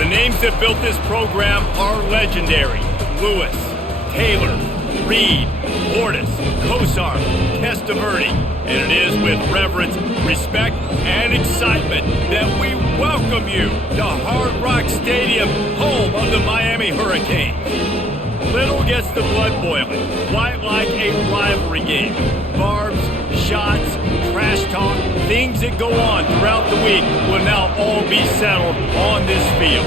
The names that built this program are legendary. Lewis, Taylor, Reed, Portis, Kosar, Testaverde. And it is with reverence, respect, and excitement that we welcome you to Hard Rock Stadium, home of the Miami Hurricanes. Little gets the blood boiling, quite like a rivalry game. Barbs, shots, trash talk, things that go on throughout the week will now all be settled on this field.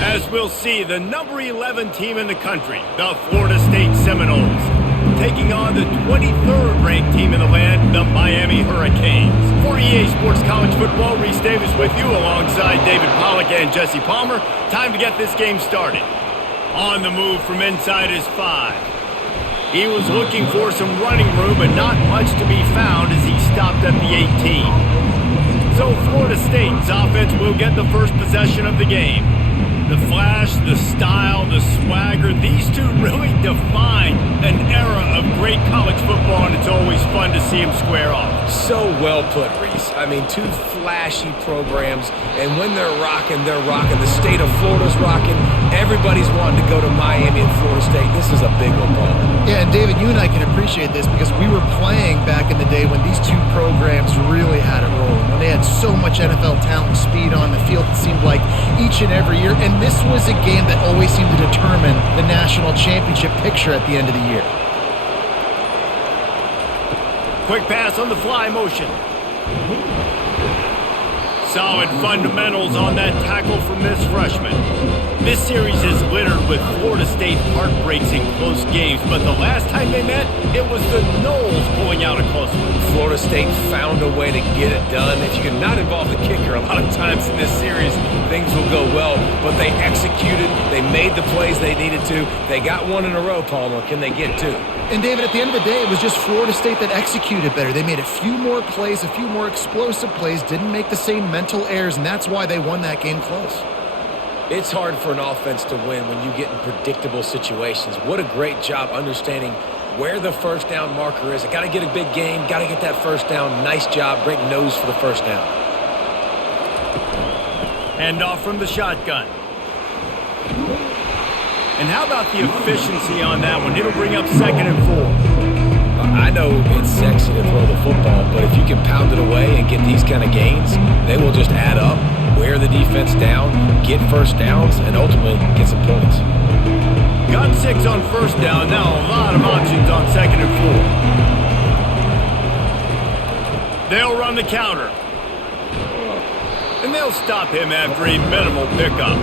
As we'll see, the number 11 team in the country, the Florida State Seminoles, taking on the 23rd ranked team in the land, the Miami Hurricanes. For EA Sports College Football, Reese Davis with you alongside David Pollack and Jesse Palmer. Time to get this game started. On the move from inside his 5. He was looking for some running room, but not much to be found as he stopped at the 18. So Florida State's offense will get the first possession of the game. The flash, the style, the swagger, these two really define an era of great college football, and it's always fun to see them square off. So well put, Reese. I mean, two flashy programs, and when they're rocking, they're rocking. The state of Florida's rocking. Everybody's wanting to go to Miami and Florida State. This is a big one, Paul. Yeah, and David, you and I can appreciate this because we were playing back in the day when these two programs really had it rolling. When they had so much NFL talent and speed on the field, it seemed like each and every year. And this was a game that always seemed to determine the national championship picture at the end of the year. Quick pass on the fly motion. Solid fundamentals on that tackle from this freshman. This series is littered with Florida State heartbreaks in close games, but the last time they met, it was the Noles pulling out a close one. Florida State found a way to get it done. If you can not involve the kicker, a lot of times in this series, things will go well, but they executed, they made the plays they needed to. They got one in a row, Palmer. Can they get two? And David, at the end of the day, it was just Florida State that executed better. They made a few more plays, a few more explosive plays, didn't make the same mental errors, and that's why they won that game close. It's hard for an offense to win when you get in predictable situations. What a great job understanding where the first down marker is. I got to get a big game, got to get that first down. Nice job, great nose for the first down. Hand off from the shotgun. And how about the efficiency on that one? It'll bring up 2nd and 4. I know it's sexy to throw the football, but if you can pound it away and get these kind of gains, they will just add up, wear the defense down, get first downs, and ultimately get some points. Got 6 on first down. Now a lot of options on 2nd and 4. They'll run the counter. And they'll stop him after a minimal pickup.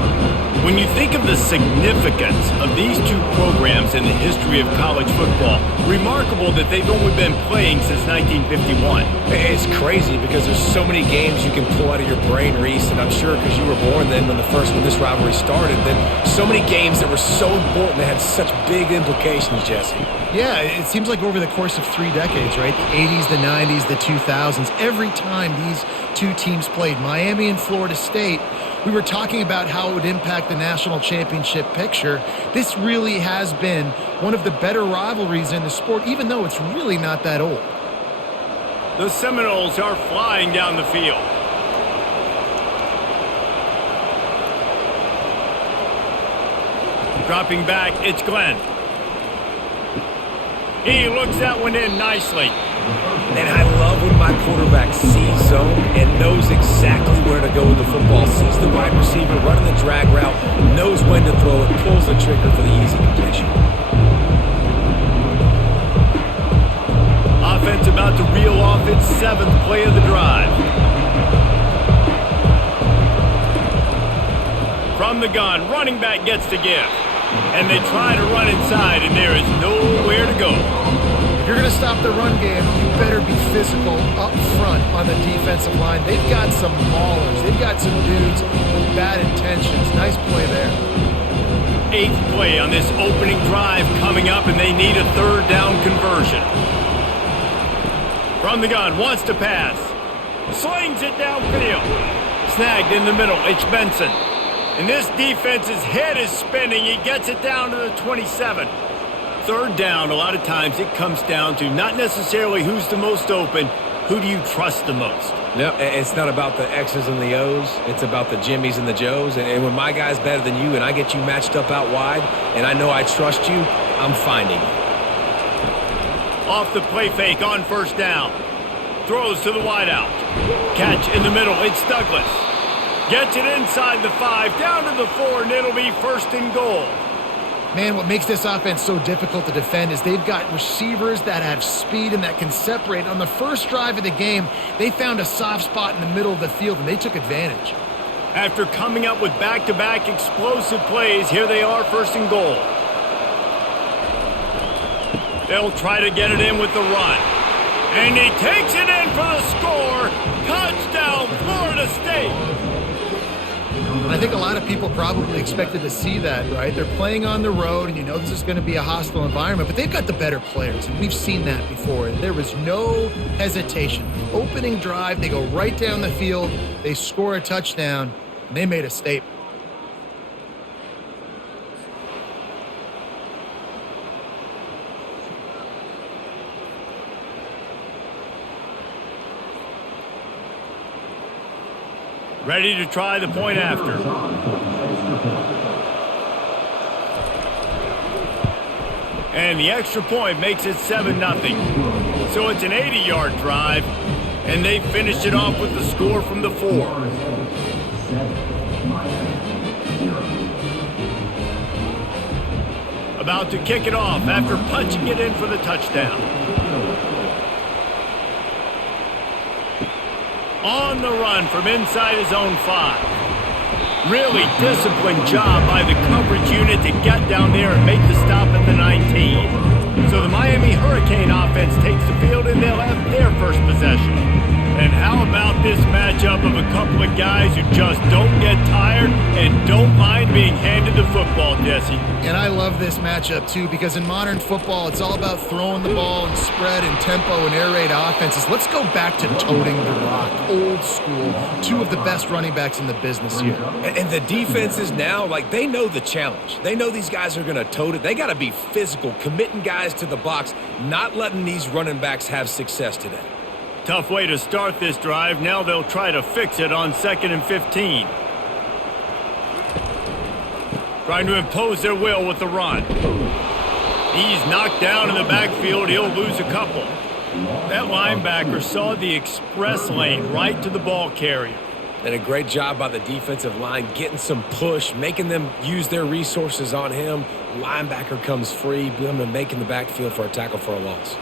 When you think of the significance of these two programs in the history of college football, remarkable that they've only been playing since 1951. It's crazy because there's so many games you can pull out of your brain, Reese, and I'm sure because you were born then when this rivalry started, then so many games that were so important, they had such big implications, Jesse. Yeah, it seems like over the course of 3 decades, right? The 80s, the 90s, the 2000s, every time these two teams played, Miami and Florida State, we were talking about how it would impact the national championship picture. This really has been one of the better rivalries in the sport, even though it's really not that old. The Seminoles are flying down the field. Dropping back, it's Glenn. He looks that one in nicely. And I love when my quarterback sees zone and knows exactly where to go with the football. Sees the wide receiver running the drag route, knows when to throw it, pulls the trigger for the easy completion. Offense about to reel off its 7th play of the drive. From the gun, running back gets to give. And they try to run inside, and there is nowhere to go. If you're going to stop the run game, you better be physical up front on the defensive line. They've got some maulers. They've got some dudes with bad intentions. Nice play there. 8th play on this opening drive coming up, and they need a 3rd down conversion. From the gun, wants to pass. Slings it downfield. Snagged in the middle, it's Benson. And this defense's head is spinning. He gets it down to the 27. 3rd down, a lot of times it comes down to not necessarily who's the most open, who do you trust the most? No, it's not about the X's and the O's. It's about the Jimmys and the Joes. And when my guy's better than you and I get you matched up out wide and I know I trust you, I'm finding you. Off the play fake on first down. Throws to the wideout. Catch in the middle. It's Douglas. Gets it inside the 5, down to the 4, and it'll be first and goal. Man, what makes this offense so difficult to defend is they've got receivers that have speed and that can separate. On the first drive of the game, they found a soft spot in the middle of the field, and they took advantage. After coming up with back-to-back explosive plays, here they are, first and goal. They'll try to get it in with the run. And he takes it in for the score. Touchdown, Florida State. I think a lot of people probably expected to see that, right? They're playing on the road, and you know this is going to be a hostile environment, but they've got the better players, and we've seen that before. And there was no hesitation. Opening drive, they go right down the field, they score a touchdown, and they made a statement. Ready to try the point after. And the extra point makes it 7-0. So it's an 80-yard drive, and they finished it off with the score from the 4. About to kick it off after punching it in for the touchdown. On the run from inside his own 5. Really disciplined job by the coverage unit to get down there and make the stop at the 19. So the Miami Hurricane offense takes the field and they'll have their first possession. And how about this matchup of a couple of guys who just don't get tired and don't mind being handed the football, Jesse? And I love this matchup, too, because in modern football, it's all about throwing the ball and spread and tempo and air raid offenses. Let's go back to toting the rock, old school, 2 of the best running backs in the business here. And the defenses now, like, they know the challenge. They know these guys are going to tote it. They got to be physical, committing guys to the box, not letting these running backs have success today. Tough way to start this drive. Now they'll try to fix it on 2nd and 15. Trying to impose their will with the run. He's knocked down in the backfield. He'll lose a couple. That linebacker saw the express lane right to the ball carrier. And a great job by the defensive line getting some push, making them use their resources on him. Linebacker comes free, making the backfield for a tackle for a loss.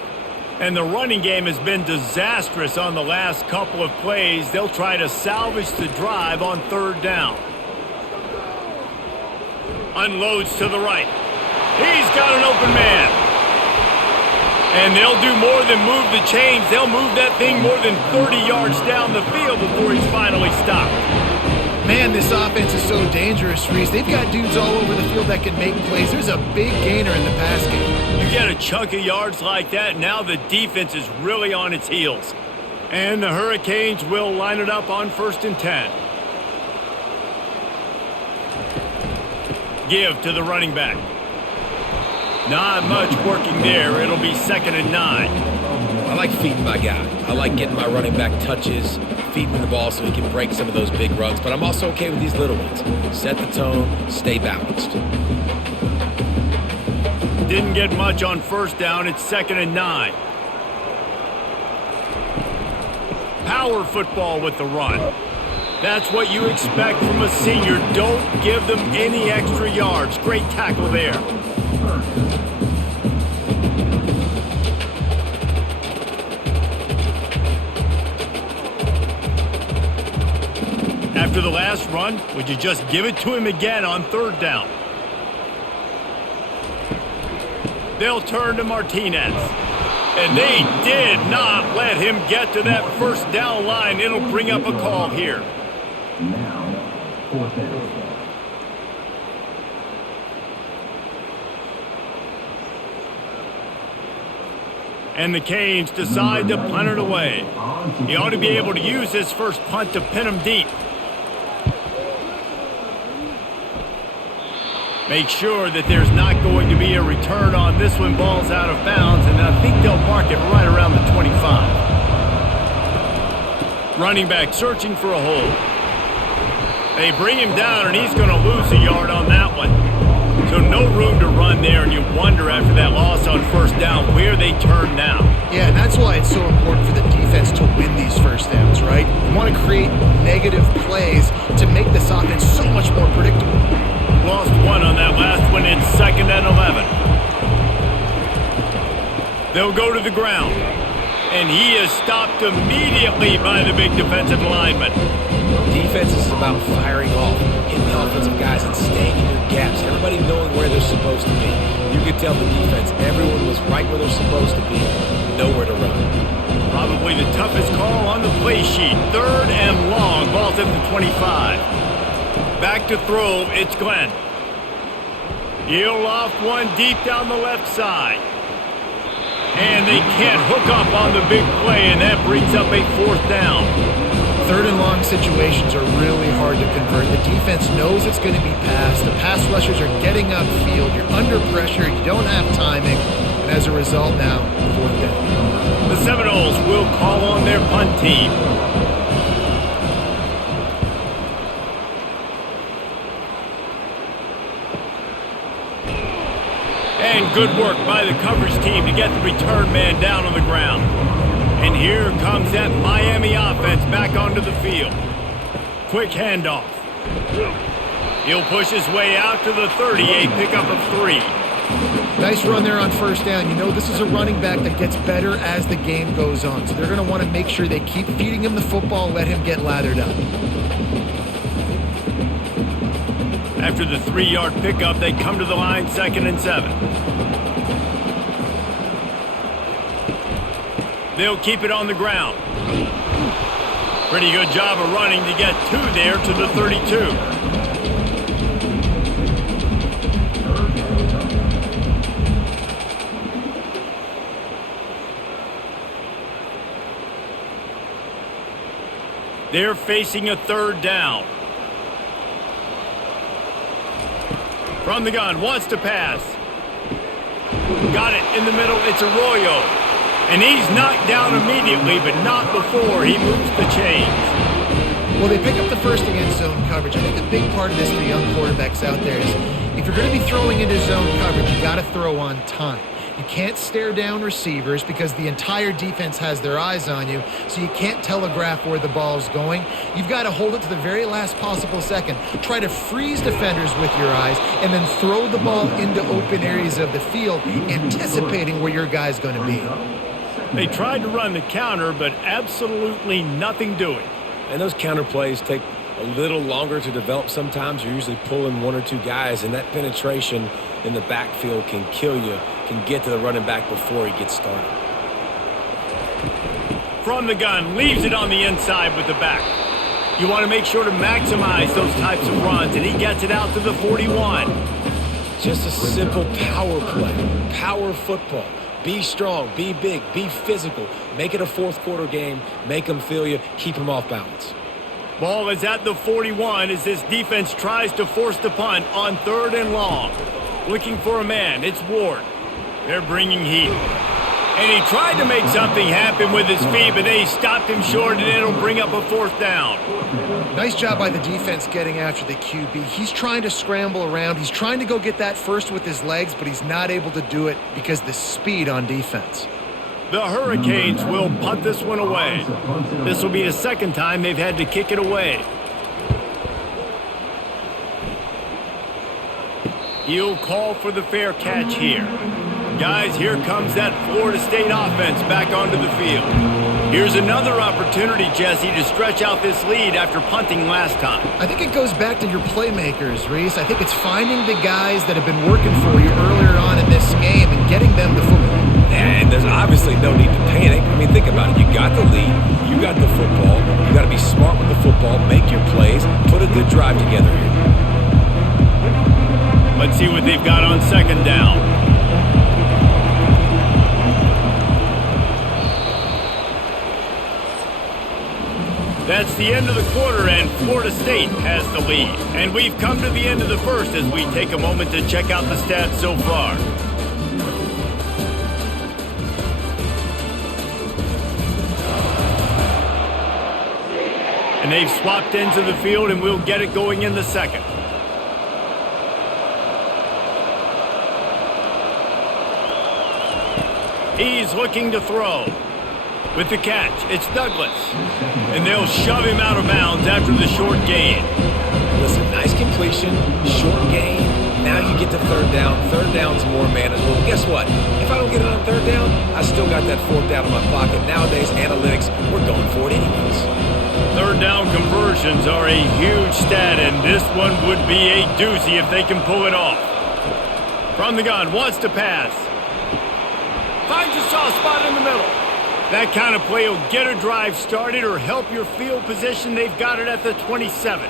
And the running game has been disastrous on the last couple of plays. They'll try to salvage the drive on 3rd down. Unloads to the right. He's got an open man. And they'll do more than move the chains. They'll move that thing more than 30 yards down the field before he's finally stopped. Man, this offense is so dangerous, Reese. They've got dudes all over the field that can make plays. There's a big gainer in the pass game. You get a chunk of yards like that, now the defense is really on its heels. And the Hurricanes will line it up on 1st and 10. Give to the running back. Not much working there. It'll be 2nd and 9. I like feeding my guy. I like getting my running back touches, feeding the ball so he can break some of those big runs. But I'm also okay with these little ones. Set the tone, stay balanced. Didn't get much on 1st down. It's 2nd and 9. Power football with the run. That's what you expect from a senior. Don't give them any extra yards. Great tackle there. After the last run, would you just give it to him again on 3rd down? They'll turn to Martinez. And they did not let him get to that 1st down line. It'll bring up a call here. Now, 4th down. And the Canes decide to punt it away. He ought to be able to use his first punt to pin him deep. Make sure that there's not going to be a return on this one. Ball's out of bounds, and I think they'll mark it right around the 25. Running back searching for a hole. They bring him down, and he's going to lose a yard on that one. So no room to run there, and you wonder after that loss on first down where they turn now. Yeah, and that's why it's so important for the defense to win these first downs, right? You want to create negative plays to make this offense so much more predictable. Lost one on that last one. It's 2nd and 11. They'll go to the ground. And he is stopped immediately by the big defensive lineman. Defense is about firing off, hitting the offensive guys and staying in your gaps. Everybody knowing where they're supposed to be. You could tell the defense, everyone was right where they're supposed to be. Nowhere to run. Probably the toughest call on the play sheet. 3rd and long. Ball's at the 25. Back to throw. It's Glenn. He'll loft one deep down the left side. And they can't hook up on the big play, and that brings up a 4th down. 3rd and long situations are really hard to convert. The defense knows it's going to be passed. The pass rushers are getting upfield. You're under pressure. You don't have timing. And as a result now, 4th down. The Seminoles will call on their punt team. And good work by the coverage team to get the return man down on the ground. And here comes that Miami offense back onto the field. Quick handoff. He'll push his way out to the 30, a pickup of 3. Nice run there on first down. You know, this is a running back that gets better as the game goes on. So they're going to want to make sure they keep feeding him the football, let him get lathered up. After the 3-yard pickup, they come to the line, 2nd and 7. They'll keep it on the ground. Pretty good job of running to get 2 there to the 32. They're facing a 3rd down. From the gun, wants to pass. Got it in the middle, it's Arroyo. And he's knocked down immediately, but not before he moves the chains. Well, they pick up the first against zone coverage. I think a big part of this for young quarterbacks out there is if you're going to be throwing into zone coverage, you got to throw on time. You can't stare down receivers because the entire defense has their eyes on you, so you can't telegraph where the ball's going. You've got to hold it to the very last possible second. Try to freeze defenders with your eyes and then throw the ball into open areas of the field, anticipating where your guy's going to be. They tried to run the counter, but absolutely nothing doing. And those counter plays take a little longer to develop sometimes. You're usually pulling 1 or 2 guys, and that penetration in the backfield can kill you, can get to the running back before he gets started. From the gun, leaves it on the inside with the back. You want to make sure to maximize those types of runs, and he gets it out to the 41. Just a simple power play, power football. Be strong, be big, be physical. Make it a 4th quarter game. Make them feel you. Keep them off balance. Ball is at the 41 as this defense tries to force the punt on 3rd and long. Looking for a man. It's Ward. They're bringing heat. And he tried to make something happen with his feet, but they stopped him short, and it'll bring up a 4th down. Nice job by the defense getting after the QB. He's trying to scramble around. He's trying to go get that first with his legs, but he's not able to do it because of the speed on defense. The Hurricanes will punt this one away. This will be the 2nd time they've had to kick it away. He'll call for the fair catch here. Guys, here comes that Florida State offense back onto the field. Here's another opportunity, Jesse, to stretch out this lead after punting last time. I think it goes back to your playmakers, Reese. I think it's finding the guys that have been working for you earlier on in this game and getting them the football. And there's obviously no need to panic. I mean, think about it. You got the lead. You got the football. You got to be smart with the football. Make your plays. Put a good drive together here. Let's see what they've got on 2nd down. That's the end of the quarter, and Florida State has the lead. And we've come to the end of the first as we take a moment to check out the stats so far. they've swapped ends of the field, and we'll get it going in the second. He's looking to throw. With the catch, it's Douglas. And they'll shove him out of bounds after the short gain. Listen, nice completion, short gain. Now you get to third down. Third down's more manageable. Guess what? If I don't get it on third down, I still got that fourth down in my pocket. Nowadays, analytics, we're going for it anyways. Third down conversions are a huge stat, and this one would be a doozy if they can pull it off. From the gun, wants to pass. Finds a soft spot in the middle. That kind of play will get a drive started or help your field position. They've got it at the 27.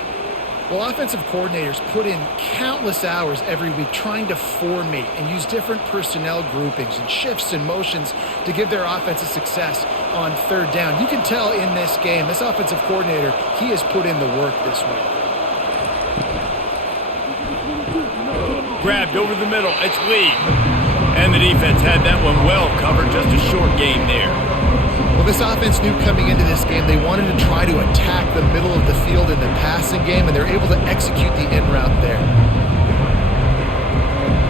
Well, offensive coordinators put in countless hours every week trying to formate and use different personnel groupings and shifts and motions to give their offensive success on third down. You can tell in this game, this offensive coordinator, he has put in the work this week. Grabbed over the middle, it's Lee. And the defense had that one well covered, just a short gain there. Well, this offense knew coming into this game they wanted to try to attack the middle of the field in the passing game, and they're able to execute the in route there.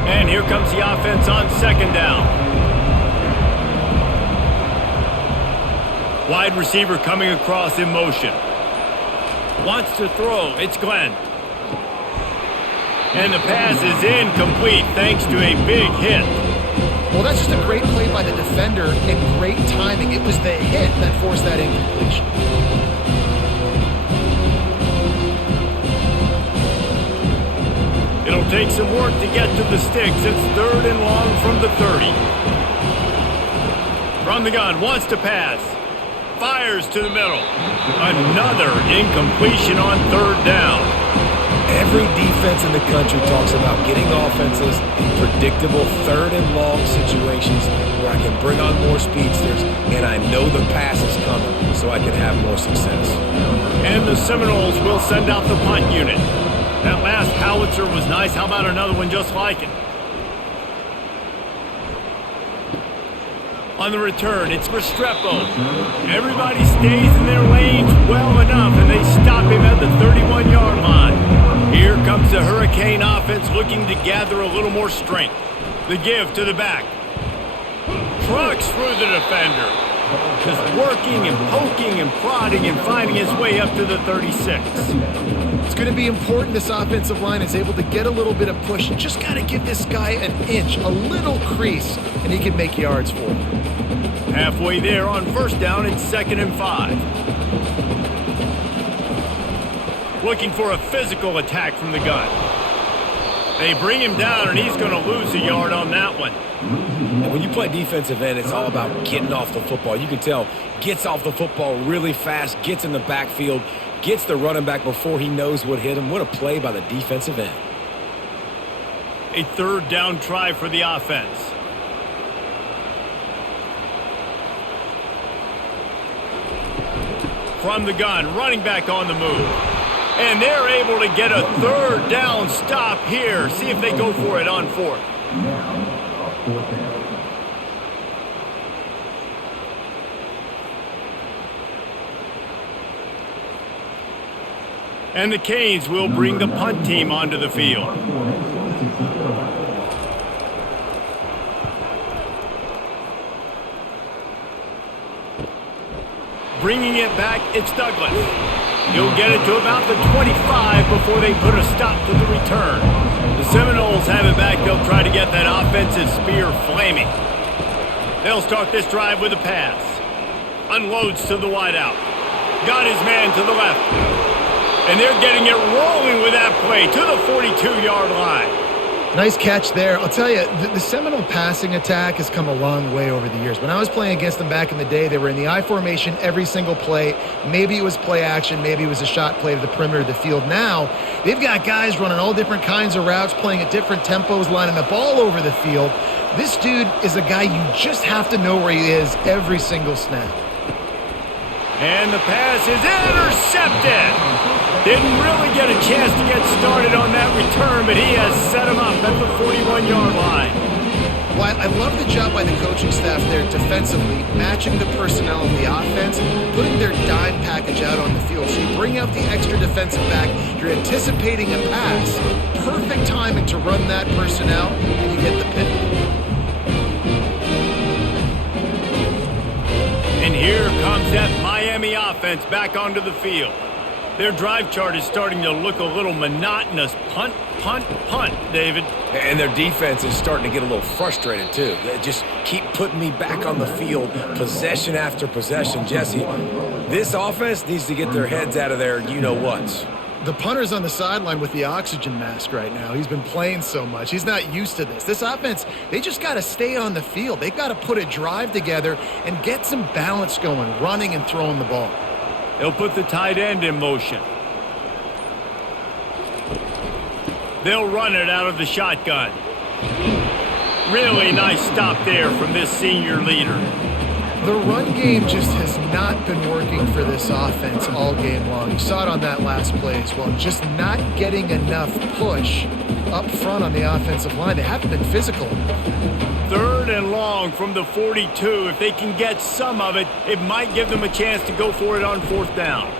And here comes the offense on second down. Wide receiver coming across in motion. Wants to throw, it's Glenn. And the pass is incomplete thanks to a big hit. Well, that's just a great play by the defender and great timing. It was the hit that forced that incompletion. It'll take some work to get to the sticks. It's third and long from the 30. From the gun, wants to pass. Fires to the middle. Another incompletion on third down. Every defense in the country talks about getting offenses in predictable third and long situations where I can bring on more speedsters and I know the pass is coming so I can have more success. And the Seminoles will send out the punt unit. That last howitzer was nice. How about another one just like it? On the return, it's Restrepo. Everybody stays in their lanes well enough, and they stop him at the 31-yard line. Here comes the Hurricane offense looking to gather a little more strength. The give to the back. Trucks through the defender. Just working and poking and prodding and finding his way up to the 36. It's going to be important this offensive line is able to get a little bit of push. Just got to give this guy an inch, a little crease, and he can make yards for him. Halfway there on first down, it's 2nd and 5. Looking for a physical attack from the gun. They bring him down, and he's going to lose a yard on that one. And when you play defensive end, it's all about getting off the football. You can tell, gets off the football really fast, gets in the backfield, gets the running back before he knows what hit him. What a play by the defensive end. A third down try for the offense. From the gun, running back on the move. And they're able to get a third down stop here. See if they go for it on fourth. Now, a fourth down. And the Canes will bring the punt team onto the field. Bringing it back, it's Douglas. He'll get it to about the 25 before they put a stop to the return. The Seminoles have it back. They'll try to get that offensive spear flaming. They'll start this drive with a pass. Unloads to the wideout. Got his man to the left. And they're getting it rolling with that play to the 42-yard line. Nice catch there. I'll tell you, the Seminole passing attack has come a long way over the years. When I was playing against them back in the day, they were in the I formation every single play. Maybe it was play action. Maybe it was a shot play to the perimeter of the field. Now, they've got guys running all different kinds of routes, playing at different tempos, lining up all over the field. This dude is a guy you just have to know where he is every single snap. And the pass is intercepted. Didn't really get a chance to get started on that return, but he has set him up at the 41-yard line. Well, I love the job by the coaching staff there defensively, matching the personnel of the offense, putting their dime package out on the field. So you bring out the extra defensive back, you're anticipating a pass, perfect timing to run that personnel, and you get the pick. And here comes that Miami offense back onto the field. Their drive chart is starting to look a little monotonous. Punt, punt, punt, David. And their defense is starting to get a little frustrated, too. They just keep putting me back on the field, possession after possession. Jesse, this offense needs to get their heads out of their you-know-whats. The punter's on the sideline with the oxygen mask right now. He's been playing so much. He's not used to this. This offense, they just got to stay on the field. They've got to put a drive together and get some balance going, running and throwing the ball. They'll put the tight end in motion. They'll run it out of the shotgun. Really nice stop there from this senior leader. The run game just has not been working for this offense all game long. You saw it on that last play as well. Just not getting enough push up front on the offensive line. They haven't been physical enough. 3rd and long from the 42. If they can get some of it, it might give them a chance to go for it on 4th down.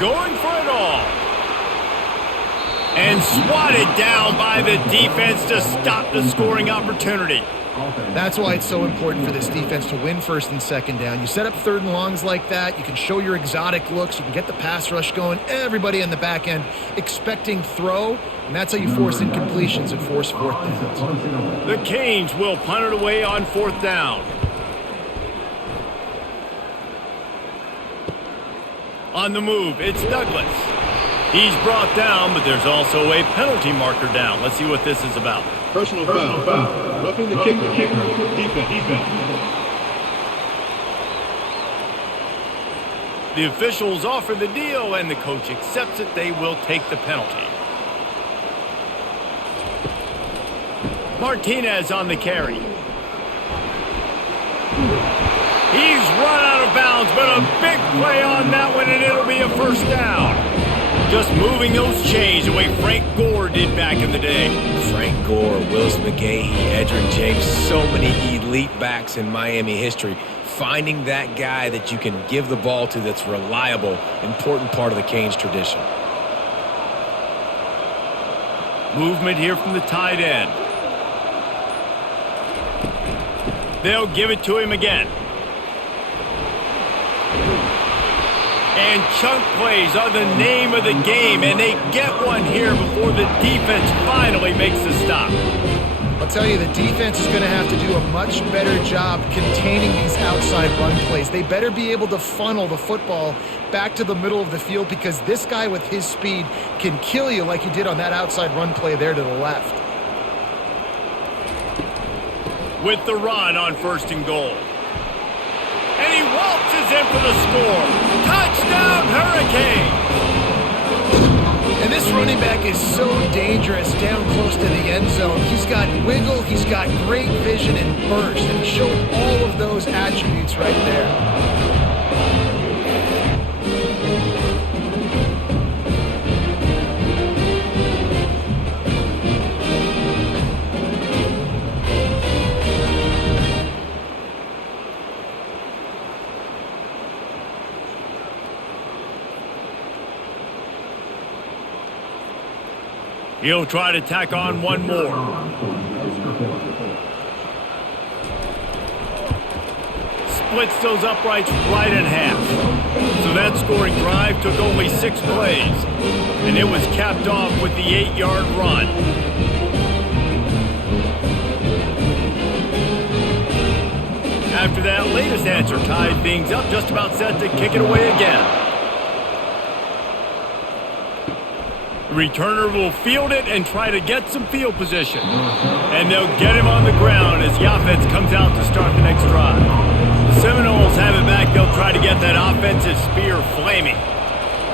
Going for it all. And swatted down by the defense to stop the scoring opportunity. That's why it's so important for this defense to win 1st and 2nd down. You set up 3rd and longs like that, you can show your exotic looks, you can get the pass rush going, everybody in the back end expecting throw, and that's how you force incompletions and force 4th downs. The Canes will punt it away on 4th down. On the move, it's Douglas. He's brought down, but there's also a penalty marker down. Let's see what this is about. Personal foul. Roughing the kicker. Defense. The officials offer the deal, and the coach accepts it. They will take the penalty. Martinez on the carry. He's run out of bounds, but a big play on that one, and it'll be a 1st down. Just moving those chains the way Frank Gore did back in the day. Frank Gore, Willis McGahee, Edgerrin James, so many elite backs in Miami history. Finding that guy that you can give the ball to that's reliable, important part of the Canes tradition. Movement here from the tight end. They'll give it to him again. And chunk plays are the name of the game, and they get one here before the defense finally makes the stop. I'll tell you, the defense is going to have to do a much better job containing these outside run plays. They better be able to funnel the football back to the middle of the field, because this guy with his speed can kill you like he did on that outside run play there to the left. With the run on 1st and goal. And he waltzes in for the score. Touchdown, Hurricanes! And this running back is so dangerous down close to the end zone. He's got wiggle, he's got great vision and burst, and he showed all of those attributes right there. He'll try to tack on one more. Splits those uprights right in half. So that scoring drive took only 6 plays. And it was capped off with the 8-yard run. After that latest answer tied things up, just about set to kick it away again. The returner will field it and try to get some field position. And they'll get him on the ground as the offense comes out to start the next drive. The Seminoles have it back. They'll try to get that offensive spear flaming.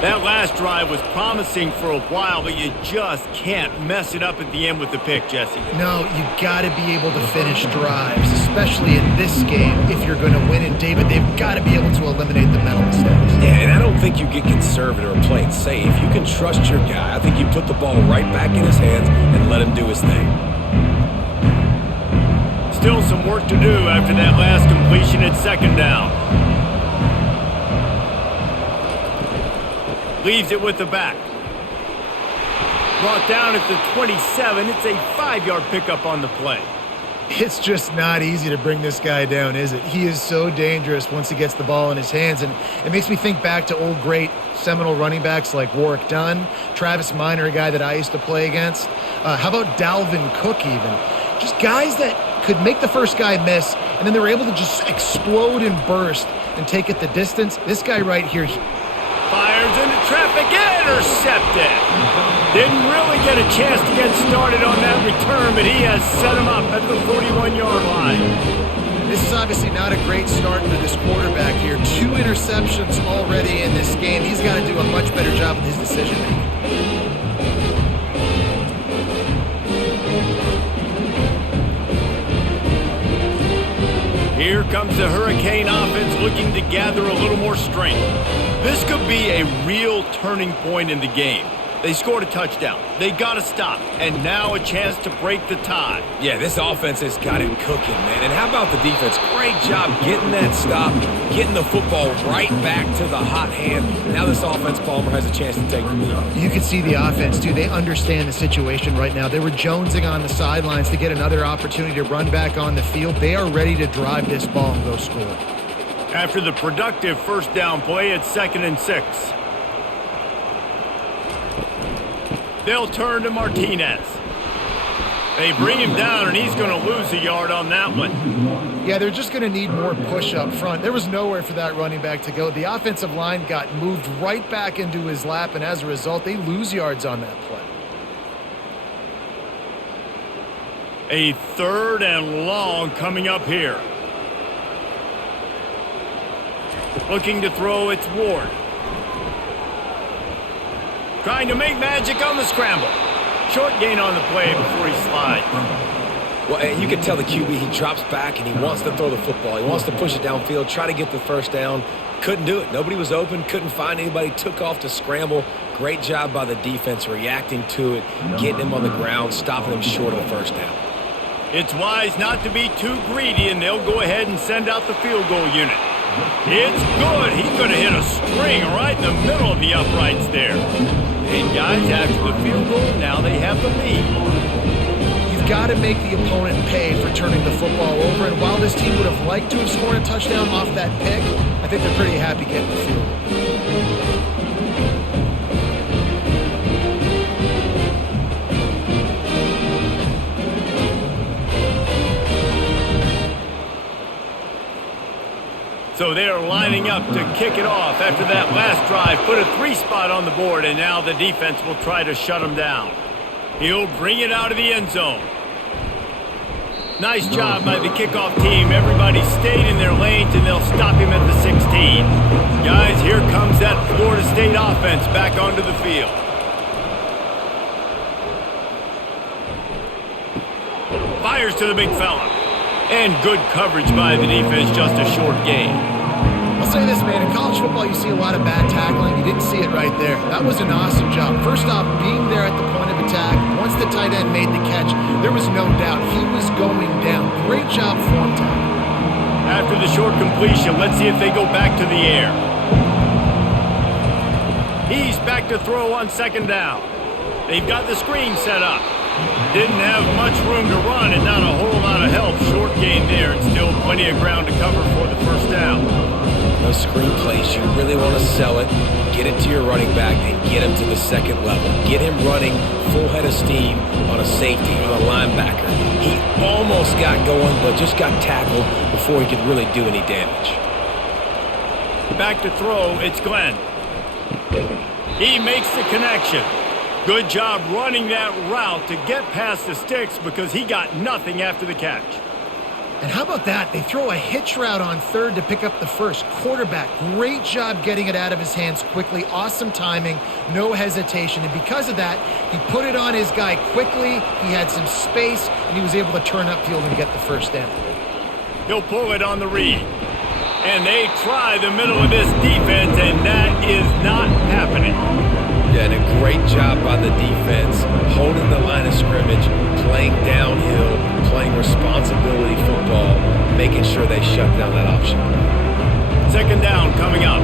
That last drive was promising for a while, but you just can't mess it up at the end with the pick, Jesse. No, you got to be able to finish drives, especially in this game if you're going to win. And David, they've got to be able to eliminate the mental mistakes. Yeah, and I don't think you get conservative or play it safe. You can trust your guy. I think you put the ball right back in his hands and let him do his thing. still some work to do after that last completion at second down. Leaves it with the back. Brought down at the 27. It's a 5-yard pickup on the play. It's just not easy to bring this guy down, is it? He is so dangerous once he gets the ball in his hands, and it makes me think back to old great Seminole running backs like Warwick Dunn, Travis Minor, a guy that I used to play against. How about Dalvin Cook even? Just guys that could make the first guy miss, and then they were able to just explode and burst and take it the distance. This guy right here. Fires into traffic, intercepted. Didn't really get a chance to get started on that return, but he has set him up at the 41-yard line. This is obviously not a great start for this quarterback here. 2 interceptions already in this game. He's got to do a much better job with his decision-making. Here comes the Hurricane offense looking to gather a little more strength. This could be a real turning point in the game. They scored a touchdown. They got to stop. And now a chance to break the tie. Yeah, this offense has got it cooking, man. And how about the defense? Great job getting that stop, getting the football right back to the hot hand. Now this offense, Palmer, has a chance to take the lead. You can see the offense, too. They understand the situation right now. They were jonesing on the sidelines to get another opportunity to run back on the field. They are ready to drive this ball and go score. After the productive first down play, it's 2nd and 6. They'll turn to Martinez. They bring him down, and he's going to lose a yard on that one. Yeah, they're just going to need more push up front. There was nowhere for that running back to go. The offensive line got moved right back into his lap, and as a result, they lose yards on that play. A 3rd and long coming up here. Looking to throw, it's Ward. Trying to make magic on the scramble. Short gain on the play before he slides. Well, you can tell the QB, he drops back and he wants to throw the football. He wants to push it downfield, try to get the first down. Couldn't do it. Nobody was open, couldn't find anybody, took off to scramble. Great job by the defense reacting to it, getting him on the ground, stopping him short of the first down. It's wise not to be too greedy, and they'll go ahead and send out the field goal unit. It's good. He could have hit a string right in the middle of the uprights there. And guys, after the field goal, now they have the lead. You've got to make the opponent pay for turning the football over, and while this team would have liked to have scored a touchdown off that pick, I think they're pretty happy getting the field goal. So they're lining up to kick it off after that last drive. Put a 3-spot on the board, and now the defense will try to shut him down. He'll bring it out of the end zone. Nice job by the kickoff team. Everybody stayed in their lanes, and they'll stop him at the 16. Guys, here comes that Florida State offense back onto the field. Fires to the big fella. And good coverage by the defense, just a short gain. I'll say this, man. In college football, you see a lot of bad tackling. You didn't see it right there. That was an awesome job. First off, being there at the point of attack. Once the tight end made the catch, there was no doubt he was going down. Great job form time. After the short completion, let's see if they go back to the air. He's back to throw on 2nd down. They've got the screen set up. Didn't have much room to run and not a whole lot of help. Short gain there and still plenty of ground to cover for the first down. Those screen plays, you really want to sell it, get it to your running back, and get him to the second level. Get him running full head of steam on a safety, on a linebacker. He almost got going, but just got tackled before he could really do any damage. Back to throw, it's Glenn. He makes the connection. Good job running that route to get past the sticks because he got nothing after the catch. And how about that? They throw a hitch route on 3rd to pick up the first. Quarterback, great job getting it out of his hands quickly. Awesome timing, no hesitation. And because of that, he put it on his guy quickly. He had some space, and he was able to turn upfield and get the first down. He'll pull it on the read. And they try the middle of this defense, and that is not happening. Yeah, and a great job by the defense, holding the line of scrimmage, playing downhill, playing responsibility football, making sure they shut down that option. Second down coming up.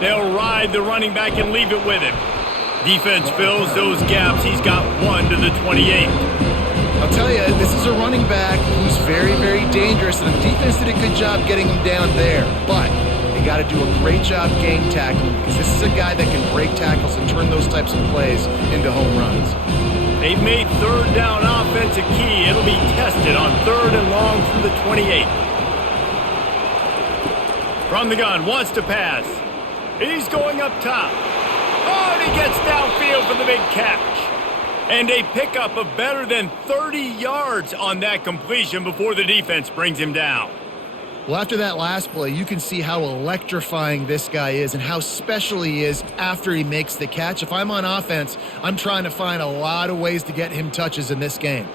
They'll ride the running back and leave it with him. Defense fills those gaps. He's got 1 to the 28. I'll tell you, this is a running back who's very, very dangerous, and the defense did a good job getting him down there. But they got to do a great job game tackling, because this is a guy that can break tackles and turn those types of plays into home runs. They've made third down offense a key. It'll be tested on 3rd and long from the 28. From the gun, wants to pass. He's going up top. Oh, and he gets downfield for the big catch. And a pickup of better than 30 yards on that completion before the defense brings him down. Well, after that last play, you can see how electrifying this guy is and how special he is after he makes the catch. If I'm on offense, I'm trying to find a lot of ways to get him touches in this game.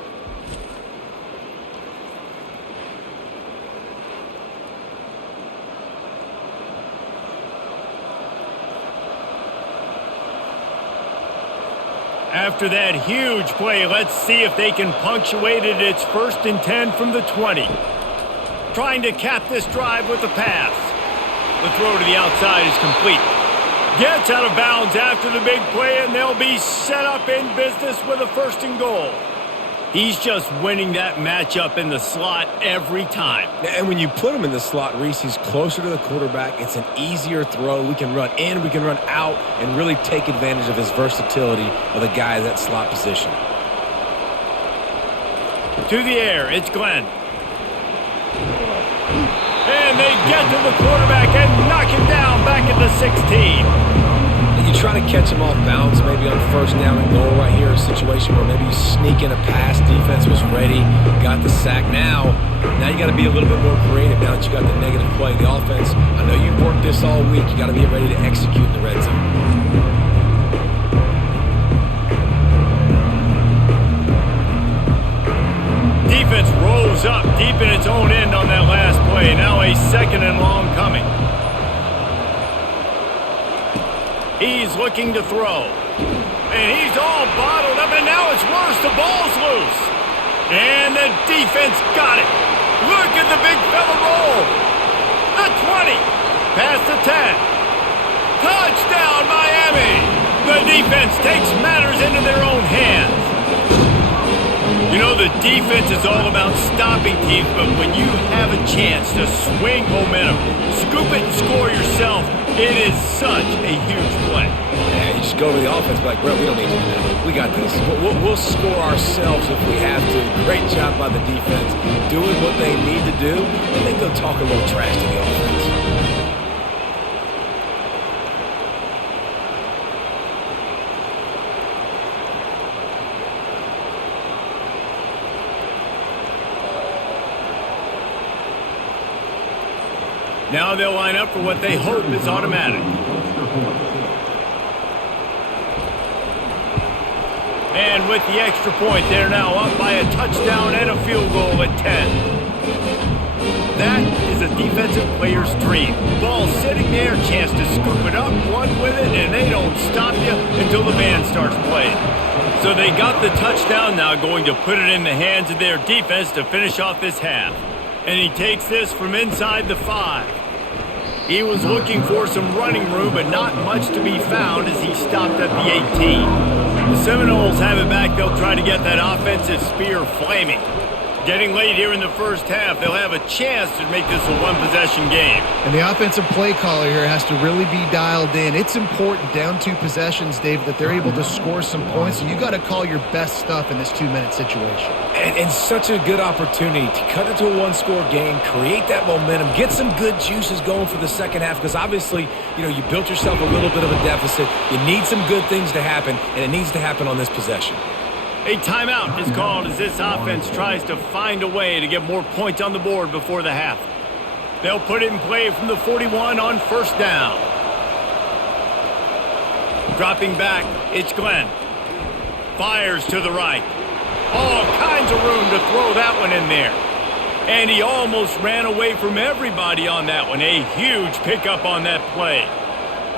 After that huge play, let's see if they can punctuate it. It's 1st and 10 from the 20. Trying to cap this drive with the pass. The throw to the outside is complete. Gets out of bounds after the big play, and they'll be set up in business with a 1st and goal. He's just winning that matchup in the slot every time. And when you put him in the slot, Reese, he's closer to the quarterback. It's an easier throw. We can run in, we can run out, and really take advantage of his versatility of the guy in that slot position. To the air, it's Glenn. And they get to the quarterback and knock him down back at the 16. You try to catch him off balance, maybe on 1st down and goal right here, a situation where maybe you sneak in a pass, defense was ready, got the sack. Now you got to be a little bit more creative now that you got the negative play. The offense, I know you've worked this all week, you got to be ready to execute in the red zone. Defense rolls up deep in its own end on that last play. Now a 2nd and long coming. He's looking to throw. And he's all bottled up, and now it's worse. The ball's loose. And the defense got it. Look at the big fella roll. The 20. Past the 10. Touchdown, Miami. The defense takes matters into their own hands. You know, the defense is all about stopping teams, but when you have a chance to swing momentum, scoop it and score yourself, it is such a huge play. Yeah, you just go to the offense, be like, bro, we don't need to do that. We got this. We'll score ourselves if we have to. Great job by the defense, doing what they need to do, and then go talk a little trash to the offense. Now they'll line up for what they hope is automatic. And with the extra point, they're now up by a touchdown and a field goal at 10. That is a defensive player's dream. Ball sitting there, chance to scoop it up, run with it, and they don't stop you until the band starts playing. So they got the touchdown, now going to put it in the hands of their defense to finish off this half. And he takes this from inside the 5. He was looking for some running room, but not much to be found as he stopped at the 18. The Seminoles have it back. They'll try to get that offensive spear flaming. Getting late here in the first half, they'll have a chance to make this a one-possession game. And the offensive play caller here has to really be dialed in. It's important down 2 possessions, Dave, that they're able to score some points. So you got to call your best stuff in this 2-minute situation. And such a good opportunity to cut it to a 1-score game, create that momentum, get some good juices going for the second half, because obviously, you built yourself a little bit of a deficit. You need some good things to happen, and it needs to happen on this possession. A timeout is called as this offense tries to find a way to get more points on the board before the half. They'll put it in play from the 41 on 1st down. Dropping back, it's Glenn. Fires to the right. All kinds of room to throw that one in there. And he almost ran away from everybody on that one. A huge pickup on that play.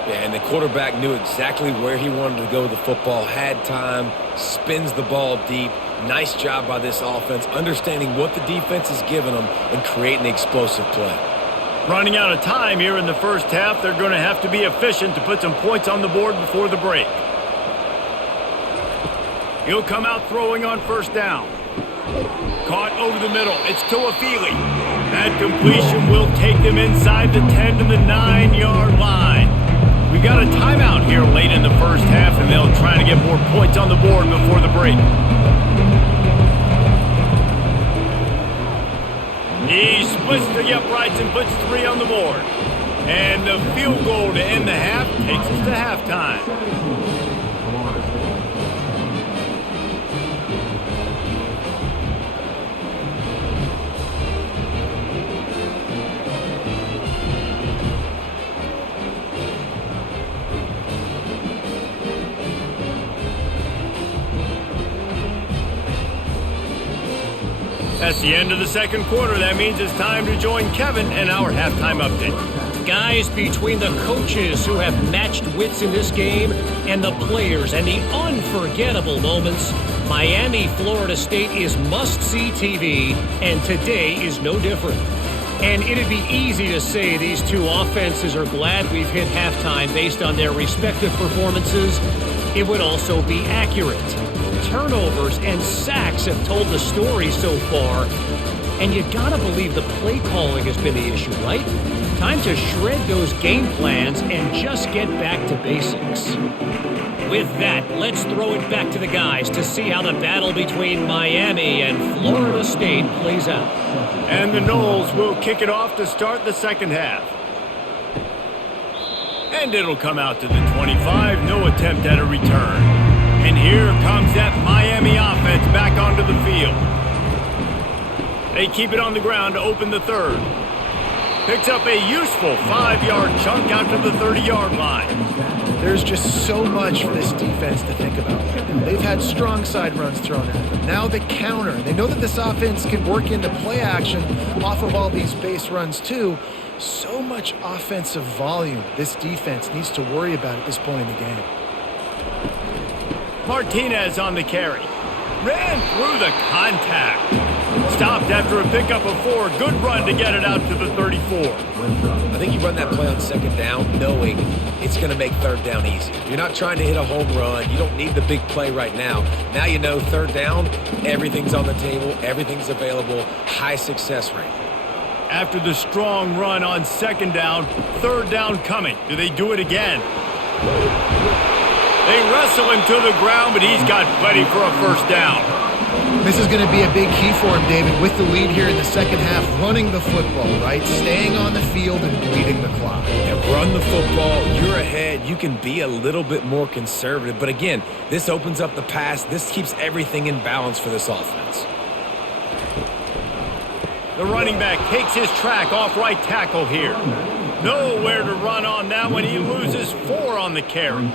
Yeah, and the quarterback knew exactly where he wanted to go with the football, had time, spins the ball deep. Nice job by this offense, understanding what the defense is giving them and creating the explosive play. Running out of time here in the first half, they're going to have to be efficient to put some points on the board before the break. He'll come out throwing on first down. Caught over the middle. It's Toafili. That completion will take them inside the 10 to the 9-yard line. We got a timeout here late in the first half, and they'll try to get more points on the board before the break. He splits the uprights and puts 3 on the board. And the field goal to end the half takes us to halftime. That's the end of the second quarter. That means it's time to join Kevin and our halftime update. Guys, between the coaches who have matched wits in this game and the players and the unforgettable moments, Miami, Florida State is must-see TV, and today is no different. And it'd be easy to say these two offenses are glad we've hit halftime based on their respective performances. It would also be accurate. Turnovers and sacks have told the story so far, and you gotta believe the play calling has been the issue, right? Time to shred those game plans and just get back to basics. With that, let's throw it back to the guys to see how the battle between Miami and Florida State plays out. And the Noles will kick it off to start the second half. And it'll come out to the 25, no attempt at a return. And here comes that Miami offense back onto the field. They keep it on the ground to open the third. Picks up a useful 5-yard chunk out to the 30-yard line. There's just so much for this defense to think about right now. They've had strong side runs thrown at them. Now the counter. They know that this offense can work into play action off of all these base runs too. So much offensive volume this defense needs to worry about at this point in the game. Martinez on the carry. Ran through the contact. Stopped after a pickup of 4. Good run to get it out to the 34. I think you run that play on second down knowing it's going to make third down easier. You're not trying to hit a home run. You don't need the big play right now. Now you know third down, everything's on the table, everything's available, high success rate. After the strong run on second down, third down coming. Do they do it again? They wrestle him to the ground, but he's got plenty for a first down. This is going to be a big key for him, David, with the lead here in the second half, running the football, right? Staying on the field and bleeding the clock. And run the football, you're ahead, you can be a little bit more conservative. But again, this opens up the pass. This keeps everything in balance for this offense. The running back takes his track off right tackle here. Nowhere to run on that one. He loses 4 on the carry.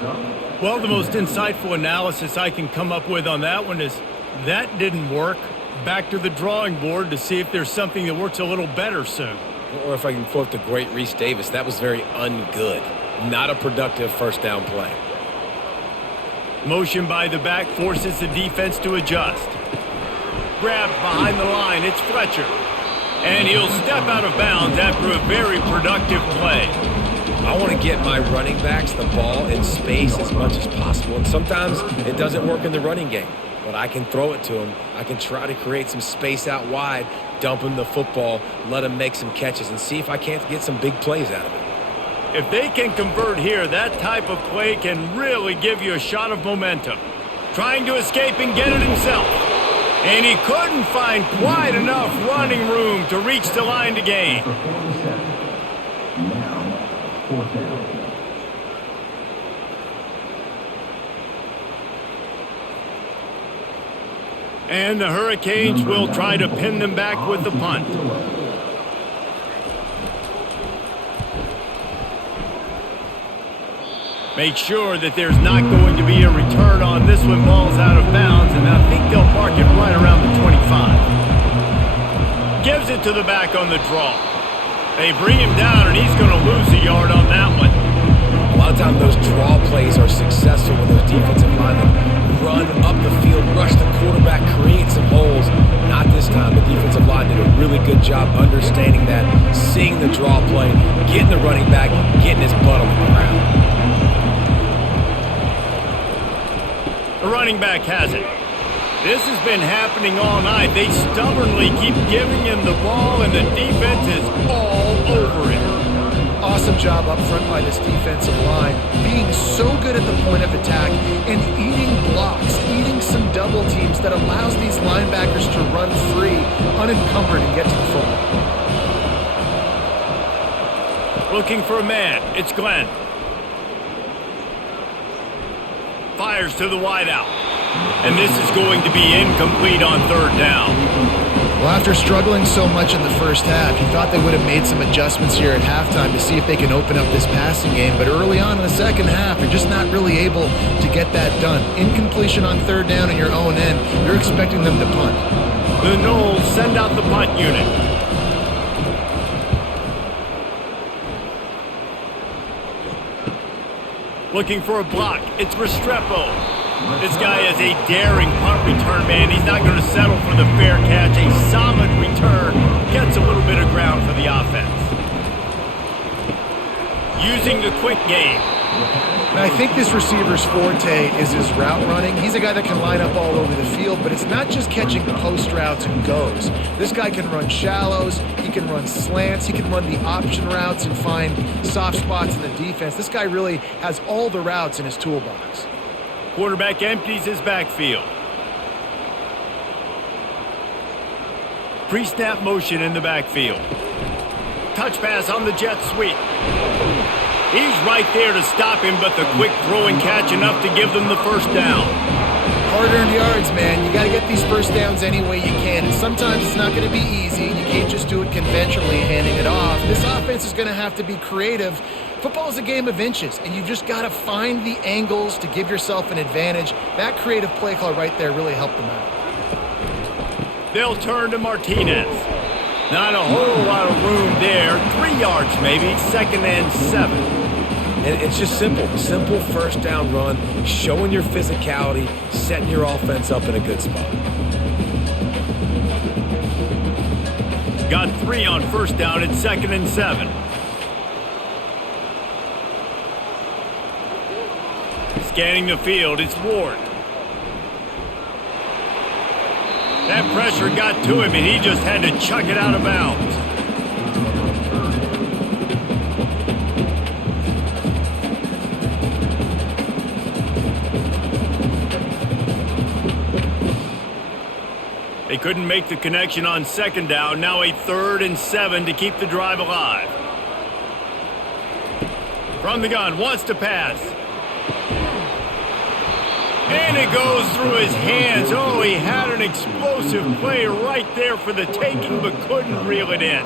Well, the most insightful analysis I can come up with on that one is that didn't work. Back to the drawing board to see if there's something that works a little better soon. Or if I can quote the great Reese Davis, that was very ungood. Not a productive first down play. Motion by the back forces the defense to adjust. Grabbed behind the line, it's Fletcher. And he'll step out of bounds after a very productive play. I want to get my running backs the ball in space as much as possible. And sometimes it doesn't work in the running game. But I can throw it to him. I can try to create some space out wide, dump him the football, let him make some catches, and see if I can't get some big plays out of it. If they can convert here, that type of play can really give you a shot of momentum. Trying to escape and get it himself. And he couldn't find quite enough running room to reach the line to gain. Now, fourth down. And the Hurricanes will try to pin them back with the punt. Make sure that there's not going to be a return on this one. Ball's out of bounds, and I think they'll mark it right around the 25. gives it to the back on the draw. They bring him down, and he's going to lose a yard on that one. A lot of times those draw plays are successful when those defensive linemen run up the field, rush the quarterback, create some holes. Not this time. The defensive line did a really good job understanding that, seeing the draw play, getting the running back, getting his butt on the ground. The running back has it. This has been happening all night. They stubbornly keep giving him the ball, and the defense is all over it. Awesome job up front by this defensive line, being so good at the point of attack and eating blocks, eating some double teams that allows these linebackers to run free, unencumbered, and get to the football. Looking for a man. It's Glenn. Fires to the wideout. And this is going to be incomplete on third down. Well, after struggling so much in the first half, you thought they would have made some adjustments here at halftime to see if they can open up this passing game. But early on in the second half, you're just not really able to get that done. Incompletion on third down in your own end, you're expecting them to punt. The Noles send out the punt unit. Looking for a block. It's Restrepo. This guy is a daring punt return man. He's not going to settle for the fair catch. A solid return. Gets a little bit of ground for the offense. Using the quick game. And I think this receiver's forte is his route running. He's a guy that can line up all over the field, but it's not just catching post routes and goes. This guy can run shallows, he can run slants, he can run the option routes and find soft spots in the defense. This guy really has all the routes in his toolbox. Quarterback empties his backfield. Pre-snap motion in the backfield. Touch pass on the jet sweep. He's right there to stop him, but the quick throw and catch enough to give them the first down. Hard-earned yards, man. You got to get these first downs any way you can, and sometimes it's not going to be easy. You can't just do it conventionally, handing it off. This offense is going to have to be creative. Football is a game of inches, and you've just got to find the angles to give yourself an advantage. That creative play call right there really helped them out. They'll turn to Martinez. Not a whole lot of room there. 3 yards maybe, 2nd and 7. And it's just simple. Simple first down run, showing your physicality, setting your offense up in a good spot. Got 3 on first down at 2nd and 7. Scanning the field, it's Ward. That pressure got to him, and he just had to chuck it out of bounds. They couldn't make the connection on 2nd down. Now a 3rd and 7 to keep the drive alive. From the gun, wants to pass. And it goes through his hands. Oh, he had an explosive play right there for the taking, but couldn't reel it in.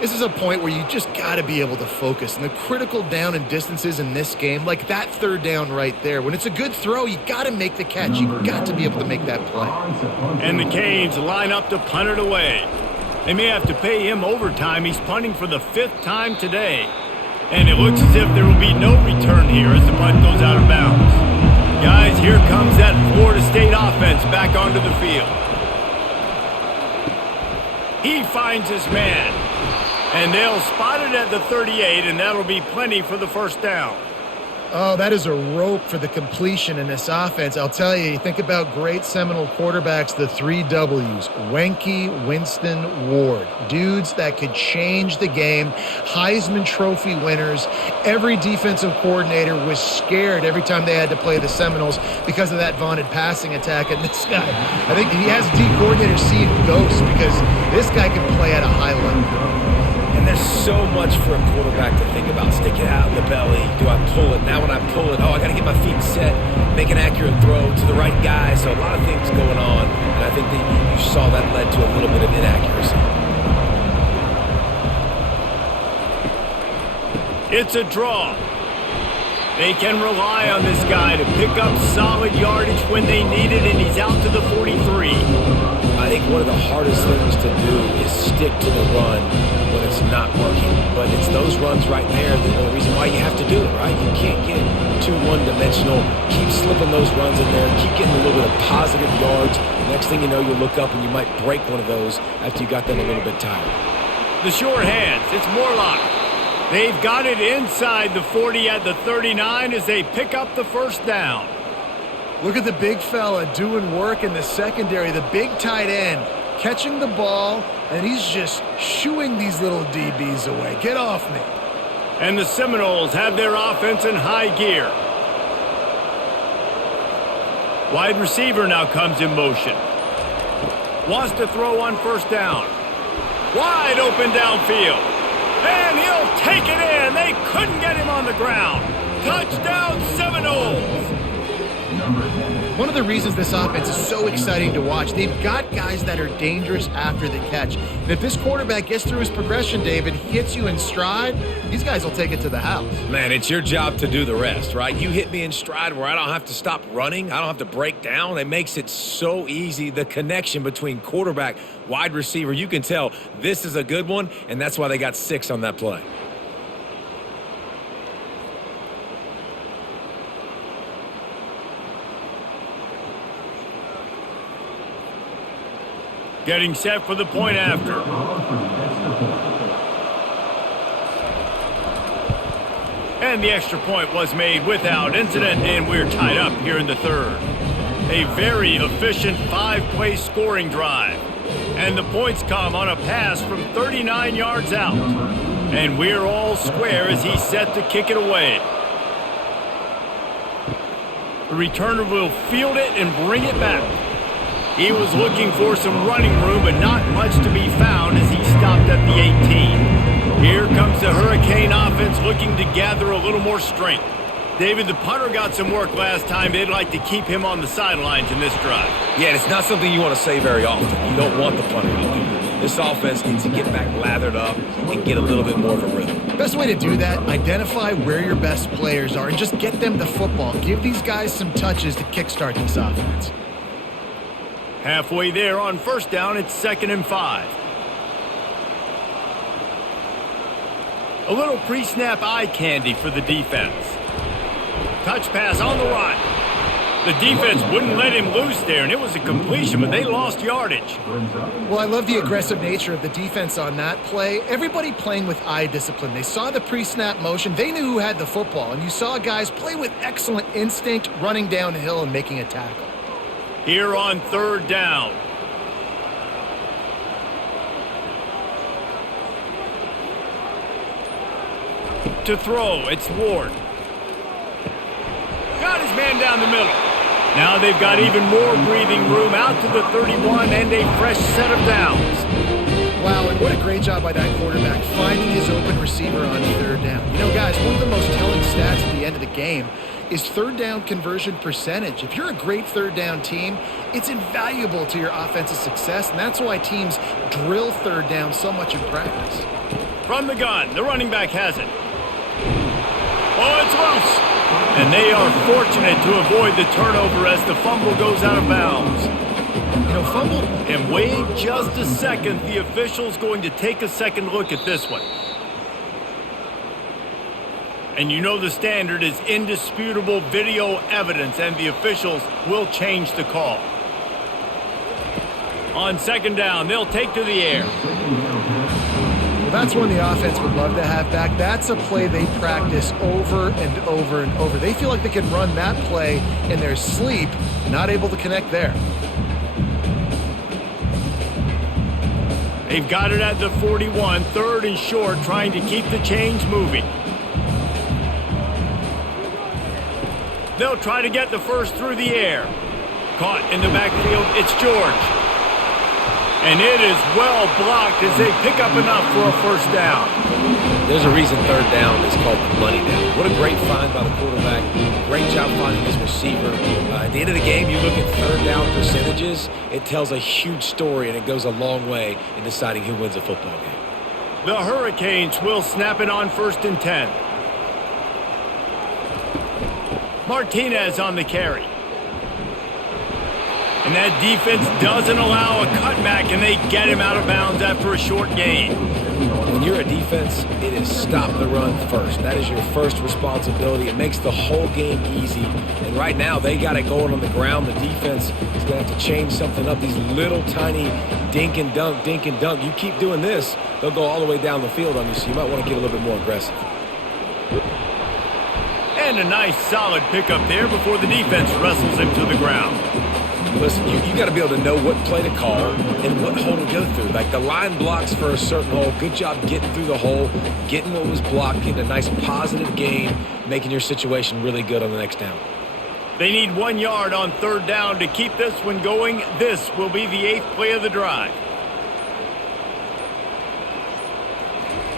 This is a point where you just got to be able to focus. And the critical down and distances in this game, like that 3rd down right there, when it's a good throw, you got to make the catch. You got to be able to make that play. And the Canes line up to punt it away. They may have to pay him overtime. He's punting for the 5th time today. And it looks as if there will be no return here as the punt goes out of bounds. Guys, here comes that Florida State offense back onto the field. He finds his man. And they'll spot it at the 38, and that'll be plenty for the first down. Oh, that is a rope for the completion in this offense. I'll tell you, you think about great Seminole quarterbacks, the 3 W's, Wenke, Winston, Ward. Dudes that could change the game, Heisman Trophy winners. Every defensive coordinator was scared every time they had to play the Seminoles because of that vaunted passing attack. And this guy, I think he has D coordinators seeing ghosts because this guy can play at a high level. And there's so much for a quarterback to think about. Stick it out in the belly. Do I pull it? Now when I pull it, I got to get my feet set, make an accurate throw to the right guy. So a lot of things going on. And I think that you saw that led to a little bit of inaccuracy. It's a draw. They can rely on this guy to pick up solid yardage when they need it, and he's out to the 43. I I think one of the hardest things to do is stick to the run when it's not working. But it's those runs right there that are the reason why you have to do it, right? You can't get too one-dimensional. Keep slipping those runs in there. Keep getting a little bit of positive yards. Next thing you know, you'll look up and you might break one of those after you got them a little bit tired. The short hands. It's Morlock. They've got it inside the 40 at the 39 as they pick up the first down. Look at the big fella doing work in the secondary, the big tight end, catching the ball, and he's just shooing these little DBs away. Get off me. And the Seminoles have their offense in high gear. Wide receiver now comes in motion. Wants to throw on first down. Wide open downfield. And he'll take it in. They couldn't get him on the ground. Touchdown Seminoles. One of the reasons this offense is so exciting to watch, they've got guys that are dangerous after the catch. And if this quarterback gets through his progression, David, hits you in stride, these guys will take it to the house. Man, it's your job to do the rest, right? You hit me in stride where I don't have to stop running. I don't have to break down. It makes it so easy. The connection between quarterback, wide receiver, you can tell this is a good one, and that's why they got 6 on that play. Getting set for the point after. And the extra point was made without incident, and we're tied up here in the third. A very efficient 5-play scoring drive. And the points come on a pass from 39 yards out. And we're all square as he's set to kick it away. The returner will field it and bring it back. He was looking for some running room, but not much to be found as he stopped at the 18. Here comes the Hurricane offense looking to gather a little more strength. David, the punter got some work last time. They'd like to keep him on the sidelines in this drive. Yeah, and it's not something you want to say very often. You don't want the punter to do that. This offense needs to get back lathered up and get a little bit more of a rhythm. Best way to do that, identify where your best players are and just get them the football. Give these guys some touches to kickstart this offense. Halfway there on first down, it's 2nd and 5. A little pre-snap eye candy for the defense. Touch pass on the run. The defense wouldn't let him loose there, and it was a completion, but they lost yardage. Well, I love the aggressive nature of the defense on that play. Everybody playing with eye discipline. They saw the pre-snap motion. They knew who had the football, and you saw guys play with excellent instinct, running downhill and making a tackle. Here on 3rd down. To throw, it's Ward. Got his man down the middle. Now they've got even more breathing room out to the 31 and a fresh set of downs. Wow, and what a great job by that quarterback finding his open receiver on 3rd down. You know, guys, one of the most telling stats at the end of the game is 3rd down conversion percentage. If you're a great 3rd down team, it's invaluable to your offensive success, and that's why teams drill 3rd down so much in practice. From the gun, the running back has it. Oh, it's loose. And they are fortunate to avoid the turnover as the fumble goes out of bounds. You know, fumble. And wait just a second. The official's going to take a second look at this one. And you know the standard is indisputable video evidence, and the officials will change the call. On 2nd down, they'll take to the air. Well, that's one the offense would love to have back. That's a play they practice over and over and over. They feel like they can run that play in their sleep, not able to connect there. They've got it at the 41, 3rd and short, trying to keep the chains moving. They'll try to get the first through the air. Caught in the backfield, it's George. And it is well blocked as they pick up enough for a first down. There's a reason 3rd down is called the money down. What a great find by the quarterback. Great job finding his receiver. At the end of the game, you look at 3rd down percentages. It tells a huge story, and it goes a long way in deciding who wins a football game. The Hurricanes will snap it on 1st and 10. Martinez on the carry. And that defense doesn't allow a cutback, and they get him out of bounds after a short gain. When you're a defense, it is stop the run first. That is your first responsibility. It makes the whole game easy. And right now, they got it going on the ground. The defense is going to have to change something up. These little tiny dink and dunk, dink and dunk. You keep doing this, they'll go all the way down the field on you, so you might want to get a little bit more aggressive. And a nice solid pickup there before the defense wrestles him to the ground. Listen, you got to be able to know what play to call and what hole to go through. Like the line blocks for a certain hole. Good job getting through the hole, getting what was blocked, getting a nice positive gain, making your situation really good on the next down. They need 1 yard on third down to keep this one going. This will be the 8th play of the drive.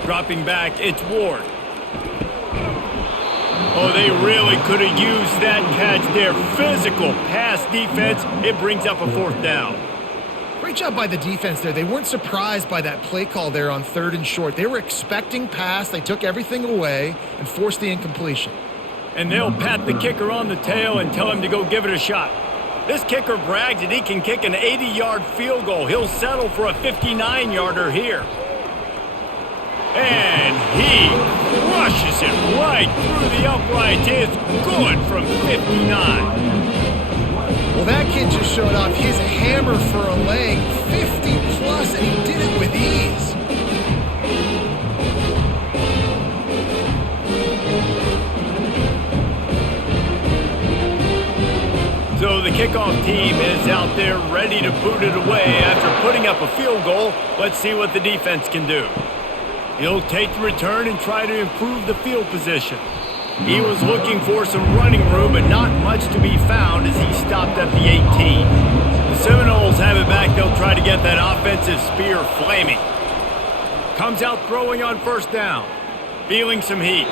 Dropping back, it's Ward. Oh, they really could have used that catch there. Physical pass defense. It brings up a 4th down. Great job by the defense there. They weren't surprised by that play call there on 3rd and short. They were expecting pass. They took everything away and forced the incompletion. And they'll pat the kicker on the tail and tell him to go give it a shot. This kicker brags that he can kick an 80-yard field goal. He'll settle for a 59-yarder here. And he crushes it right through the uprights. It's good from 59. Well, that kid just showed off his hammer for a leg, 50-plus, and he did it with ease. So the kickoff team is out there ready to boot it away after putting up a field goal. Let's see what the defense can do. He'll take the return and try to improve the field position. He was looking for some running room, but not much to be found as he stopped at the 18. The Seminoles have it back. They'll try to get that offensive spear flaming. Comes out throwing on 1st down. Feeling some heat.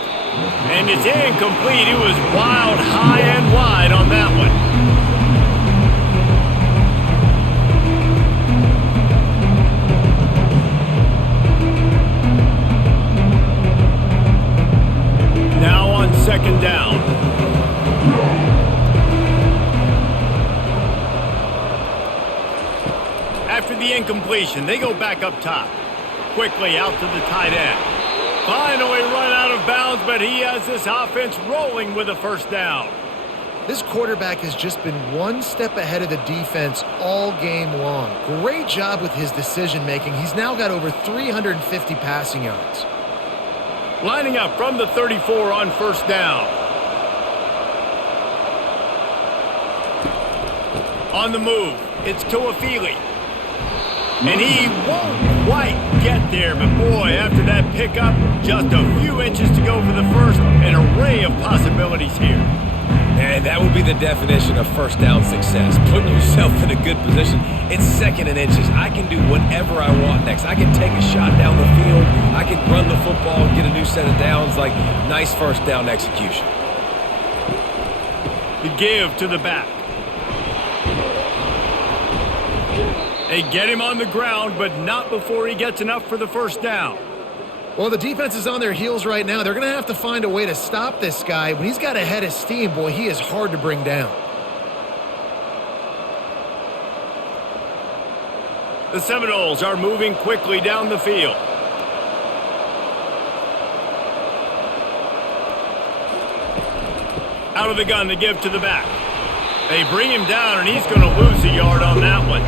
And it's incomplete. It was wild, high and wide on that one. Now on 2nd down. After the incompletion, they go back up top. Quickly out to the tight end. Finally run out of bounds, but he has this offense rolling with a 1st down. This quarterback has just been one step ahead of the defense all game long. Great job with his decision-making. He's now got over 350 passing yards. Lining up from the 34 on 1st down. On the move, it's Tuafili. And he won't quite get there, but boy, after that pickup, just a few inches to go for the first. An array of possibilities here. And that would be the definition of 1st down success. Putting yourself in a good position. It's 2nd and inches. I can do whatever I want next. I can take a shot down the field. I can run the football and get a new set of downs. Like, nice 1st down execution. The give to the back. They get him on the ground, but not before he gets enough for the 1st down. Well, the defense is on their heels right now. They're going to have to find a way to stop this guy. When he's got a head of steam, boy, he is hard to bring down. The Seminoles are moving quickly down the field. Out of the gun to give to the back. They bring him down, and he's going to lose a yard on that one.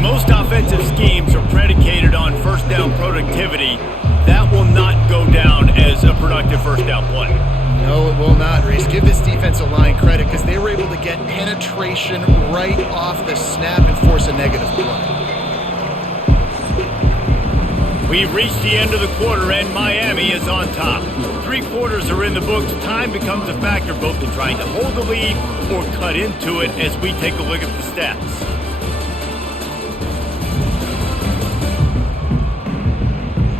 Most offensive schemes are predicated on 1st down productivity. That will not go down as a productive 1st down play. No, it will not, Reese. Give this defensive line credit because they were able to get penetration right off the snap and force a negative play. We've reached the end of the quarter, and Miami is on top. 3 quarters are in the books. Time becomes a factor both in trying to hold the lead or cut into it as we take a look at the stats.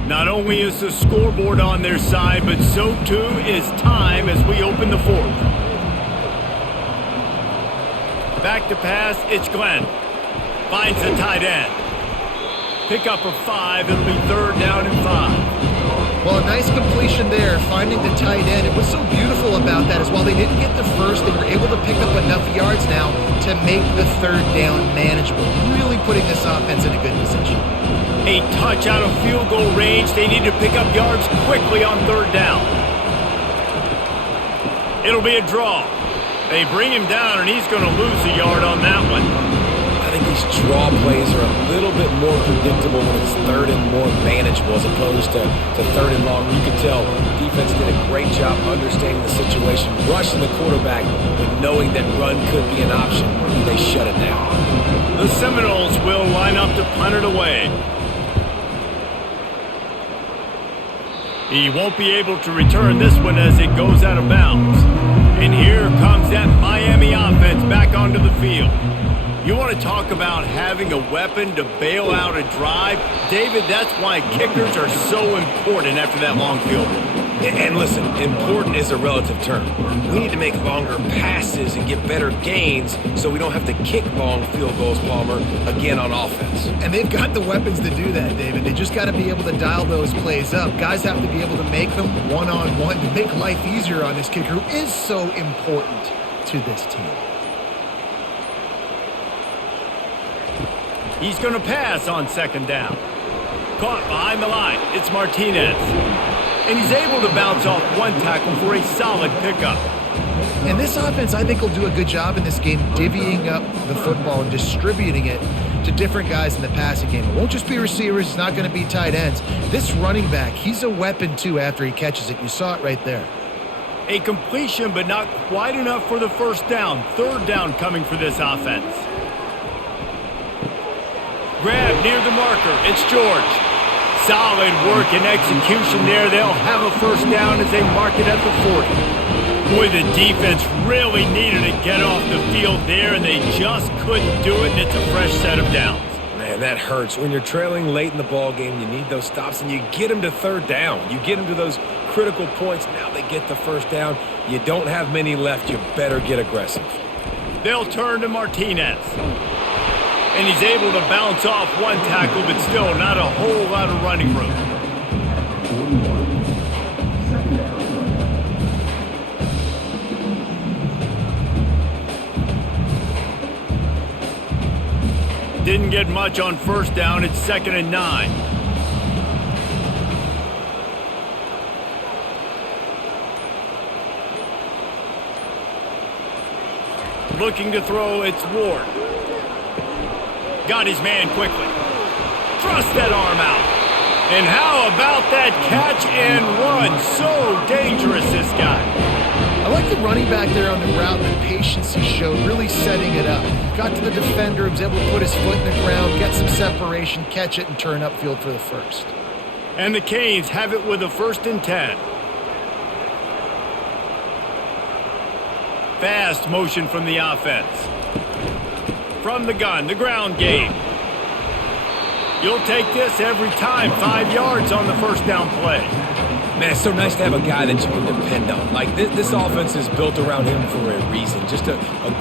Not only is the scoreboard on their side, but so too is time as we open the 4th. Back to pass, it's Glenn. Finds the tight end. Pick up a 5, it'll be 3rd down and 5. Well, a nice completion there, finding the tight end. And what's so beautiful about that is while they didn't get the first, they were able to pick up enough yards now to make the third down manageable, really putting this offense in a good position. A touch out of field goal range. They need to pick up yards quickly on third down. It'll be a draw. They bring him down, and he's going to lose a yard on that one. I think these draw plays are a little bit more predictable when it's third and more manageable as opposed to third and long. You can tell defense did a great job understanding the situation, rushing the quarterback, but knowing that run could be an option. They shut it down. The Seminoles will line up to punt it away. He won't be able to return this one as it goes out of bounds. And here comes that Miami offense back onto the field. You want to talk about having a weapon to bail out a drive? David, that's why kickers are so important after that long field goal. And listen, important is a relative term. We need to make longer passes and get better gains so we don't have to kick long field goals, Palmer, again on offense. And they've got the weapons to do that, David. They just got to be able to dial those plays up. Guys have to be able to make them one-on-one to make life easier on this kicker who is so important to this team. He's going to pass on second down. Caught behind the line. It's Martinez. And he's able to bounce off one tackle for a solid pickup. And this offense, I think, will do a good job in this game divvying up the football and distributing it to different guys in the passing game. It won't just be receivers. It's not going to be tight ends. This running back, he's a weapon, too, after he catches it. You saw it right there. A completion, but not quite enough for the first down. Third down coming for this offense. Grab near the marker. It's George. Solid work and execution there. They'll have a first down as they mark it at the 40. Boy, the defense really needed to get off the field there, and they just couldn't do it, and it's a fresh set of downs. Man, that hurts. When you're trailing late in the ball game, you need those stops, and you get them to third down. You get them to those critical points. Now they get the first down. You don't have many left. You better get aggressive. They'll turn to Martinez. And he's able to bounce off one tackle, but still not a whole lot of running room. Didn't get much on first down. It's 2nd and 9. Looking to throw, it's Ward. Got his man quickly. Thrust that arm out. And how about that catch and run? So dangerous, this guy. I like the running back there on the route, the patience he showed, really setting it up. Got to the defender, was able to put his foot in the ground, get some separation, catch it, and turn upfield for the first. And the Canes have it with a 1st and 10. Fast motion from the offense. From the gun, the ground game. You'll take this every time. 5 yards on the first down play. Man, it's so nice to have a guy that you can depend on. Like, this offense is built around him for a reason. Just a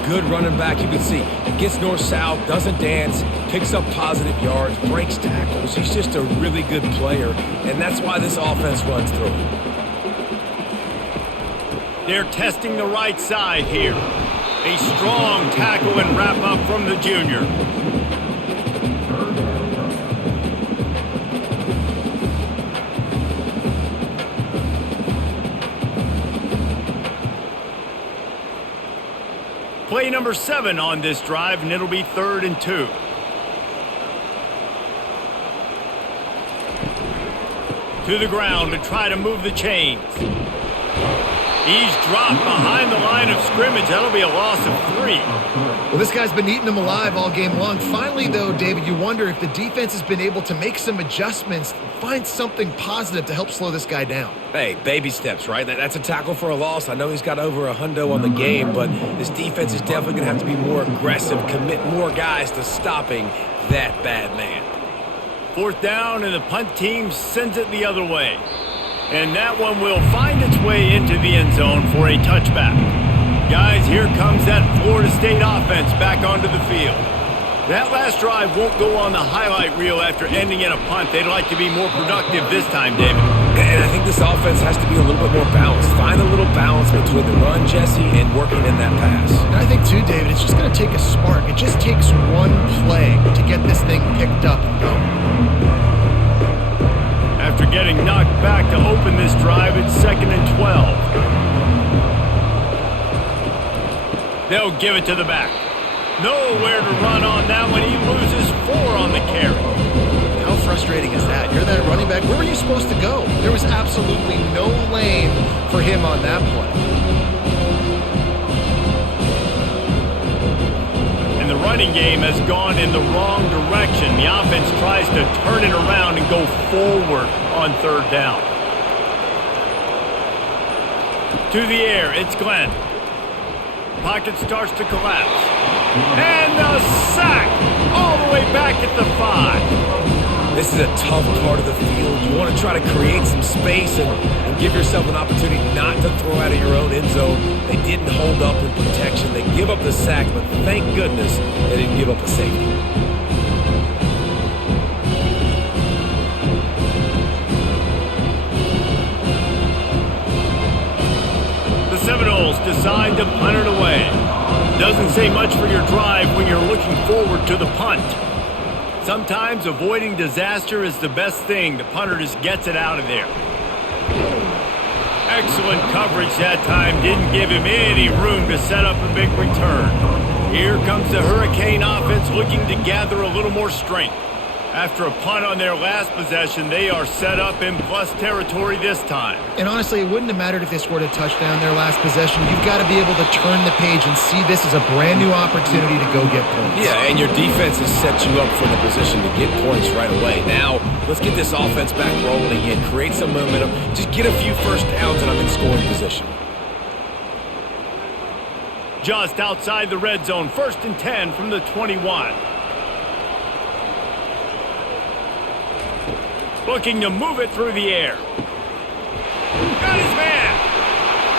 good running back. You can see gets north-south, doesn't dance, picks up positive yards, breaks tackles. He's just a really good player, and that's why this offense runs through him. They're testing the right side here. A strong tackle and wrap up from the junior. Play number 7 on this drive, and it'll be 3rd and 2. To the ground to try to move the chains. He's dropped behind the line of scrimmage. That'll be a loss of 3. Well, this guy's been eating them alive all game long. Finally, though, David, you wonder if the defense has been able to make some adjustments, find something positive to help slow this guy down. Hey, baby steps, right? That's a tackle for a loss. I know he's got over $100 on the game, but this defense is definitely going to have to be more aggressive, commit more guys to stopping that bad man. 4th down, and the punt team sends it the other way. And that one will find its way into the end zone for a touchback. Guys, here comes that Florida State offense back onto the field. That last drive won't go on the highlight reel after ending in a punt. They'd like to be more productive this time, David. And I think this offense has to be a little bit more balanced. Find a little balance between the run, Jesse, and working in that pass. And I think, too, David, it's just going to take a spark. It just takes one play to get this thing picked up and going. After getting knocked back to open this drive, it's 2nd and 12. They'll give it to the back. Nowhere to run on that one. He loses 4 on the carry. How frustrating is that? You're that running back. Where were you supposed to go? There was absolutely no lane for him on that play. And the running game has gone in the wrong direction. The offense tries to turn it around and go forward on 3rd down. To the air, it's Glenn. Pocket starts to collapse. And a sack all the way back at the 5. This is a tough part of the field. You want to try to create some space and give yourself an opportunity not to throw out of your own end zone. They didn't hold up in protection. They give up the sack, but thank goodness they didn't give up a safety. The Seminoles decide to punt it away. Doesn't say much for your drive when you're looking forward to the punt. Sometimes avoiding disaster is the best thing. The punter just gets it out of there. Excellent coverage that time. Didn't give him any room to set up a big return. Here comes the Hurricane offense looking to gather a little more strength. After a punt on their last possession, they are set up in plus territory this time. And honestly, it wouldn't have mattered if they scored a touchdown their last possession. You've got to be able to turn the page and see this as a brand new opportunity to go get points. Yeah, and your defense has set you up for the position to get points right away. Now, let's get this offense back rolling again, create some momentum, just get a few first downs and I'm in scoring position. Just outside the red zone, 1st and 10 from the 21. Looking to move it through the air. Got his man.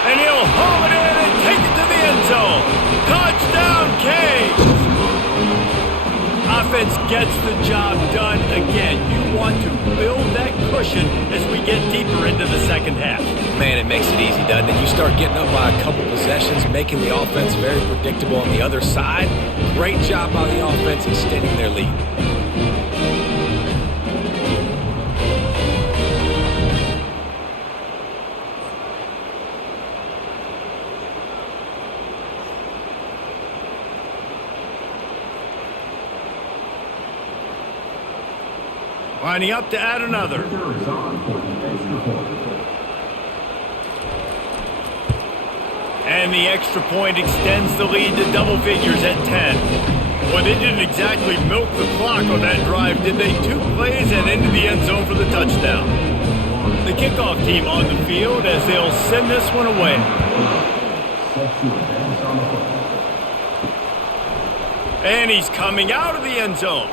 And he'll home it in and take it to the end zone. Touchdown, Canes. Offense gets the job done again. You want to build that cushion as we get deeper into the second half. Man, it makes it easy, doesn't it? You start getting up by a couple possessions, making the offense very predictable on the other side. Great job by the offense extending their lead. Lining up to add another. And the extra point extends the lead to double figures at 10. Well, they didn't exactly milk the clock on that drive, did they? 2 plays and into the end zone for the touchdown. The kickoff team on the field as they'll send this one away. And he's coming out of the end zone.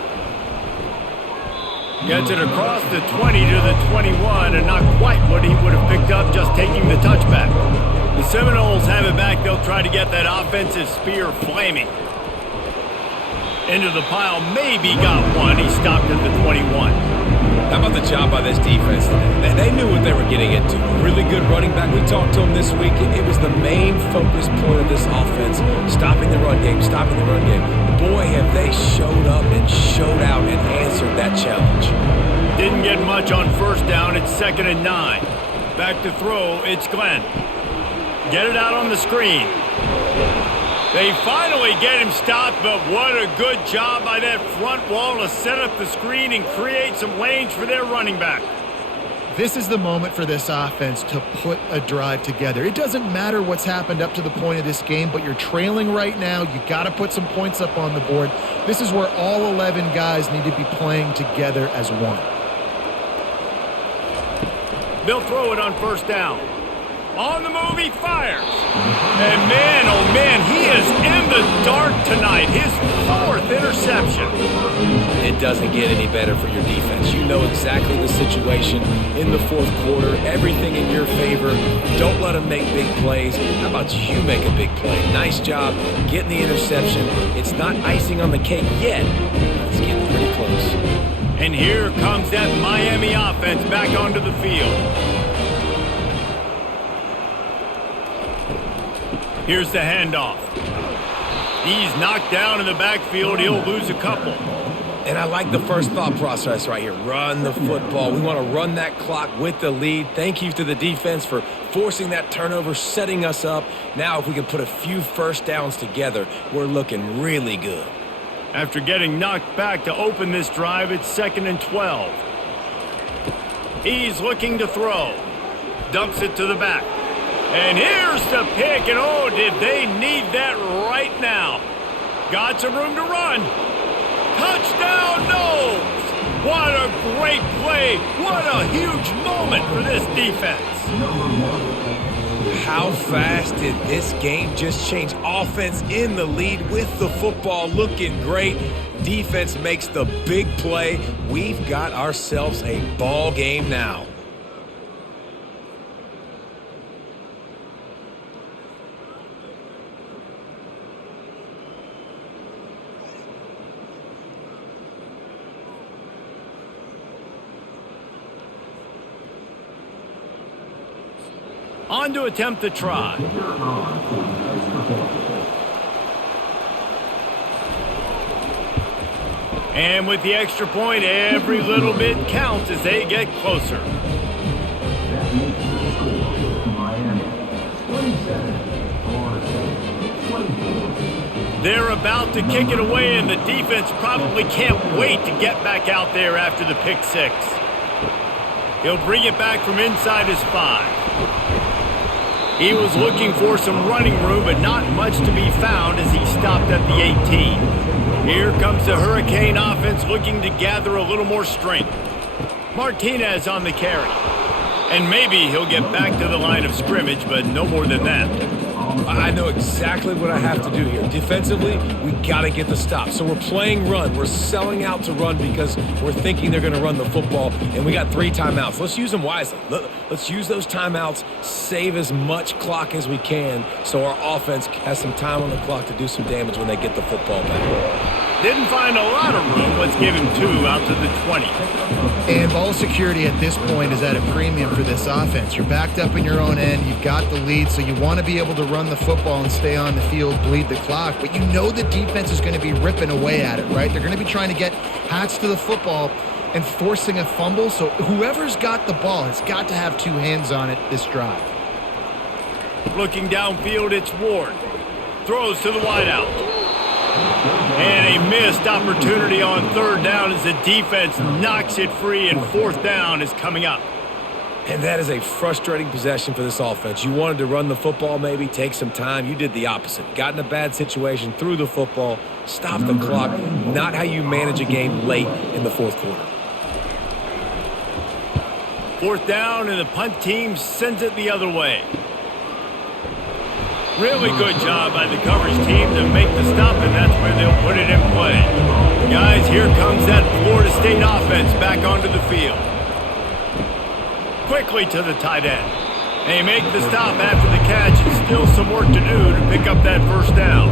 Gets it across the 20 to the 21, and not quite what he would have picked up just taking the touchback. The Seminoles have it back. They'll try to get that offensive spear flaming. Into the pile, maybe got one. He stopped at the 21. How about the job by this defense today? They knew what they were getting into. Really good running back. We talked to him this week. It was the main focus point of this offense. Stopping the run game, stopping the run game. Boy, have they showed up and showed out and answered that challenge. Didn't get much on 1st down. It's 2nd and 9. Back to throw. It's Glenn. Get it out on the screen. They finally get him stopped, but what a good job by that front wall to set up the screen and create some lanes for their running back. This is the moment for this offense to put a drive together. It doesn't matter what's happened up to the point of this game, but you're trailing right now. You got to put some points up on the board. This is where all 11 guys need to be playing together as one. They'll throw it on 1st down. On the move, he fires. And man, oh man, he is in the dark tonight. His 4th interception. It doesn't get any better for your defense. You know exactly the situation in the 4th quarter. Everything in your favor. Don't let them make big plays. How about you make a big play? Nice job getting the interception. It's not icing on the cake yet, but it's getting pretty close. And here comes that Miami offense back onto the field. Here's the handoff. He's knocked down in the backfield. He'll lose a couple. And I like the first thought process right here. Run the football. We want to run that clock with the lead. Thank you to the defense for forcing that turnover, setting us up. Now if we can put a few first downs together, we're looking really good. After getting knocked back to open this drive, it's 2nd and 12. He's looking to throw. Dumps it to the back. And here's the pick, and oh, did they need that right now. Got some room to run. Touchdown, no! What a great play. What a huge moment for this defense. How fast did this game just change? Offense in the lead with the football, looking great. Defense makes the big play. We've got ourselves a ball game now. On to attempt the try. And with the extra point, every little bit counts as they get closer. That makes the score Miami 27, Florida State 24. They're about to kick it away, and the defense probably can't wait to get back out there after the pick six. He'll bring it back from inside his 5. He was looking for some running room, but not much to be found as he stopped at the 18. Here comes the Hurricane offense looking to gather a little more strength. Martinez on the carry. And maybe he'll get back to the line of scrimmage, but no more than that. I know exactly what I have to do here. Defensively, we got to get the stop. So we're playing run. We're selling out to run because we're thinking they're going to run the football, and we got 3 timeouts. Let's use them wisely. Let's use those timeouts, save as much clock as we can so our offense has some time on the clock to do some damage when they get the football back. Didn't find a lot of room. Let's give him 2 out to the 20. And ball security at this point is at a premium for this offense. You're backed up in your own end. You've got the lead, so you want to be able to run the football and stay on the field, bleed the clock. But you know the defense is going to be ripping away at it, right? They're going to be trying to get Hats to the football and forcing a fumble. So whoever's got the ball has got to have 2 hands on it this drive. Looking downfield, it's Ward. Throws to the wideout. And a missed opportunity on 3rd down as the defense knocks it free, and 4th down is coming up. And that is a frustrating possession for this offense. You wanted to run the football, maybe take some time. You did the opposite. Got in a bad situation, threw the football, stopped the clock. Not how you manage a game late in the 4th quarter. 4th down, and the punt team sends it the other way. Really good job by the coverage team to make the stop, and that's where they'll put it in play. Guys, here comes that Florida State offense back onto the field. Quickly to the tight end. They make the stop after the catch, and still some work to do to pick up that 1st down.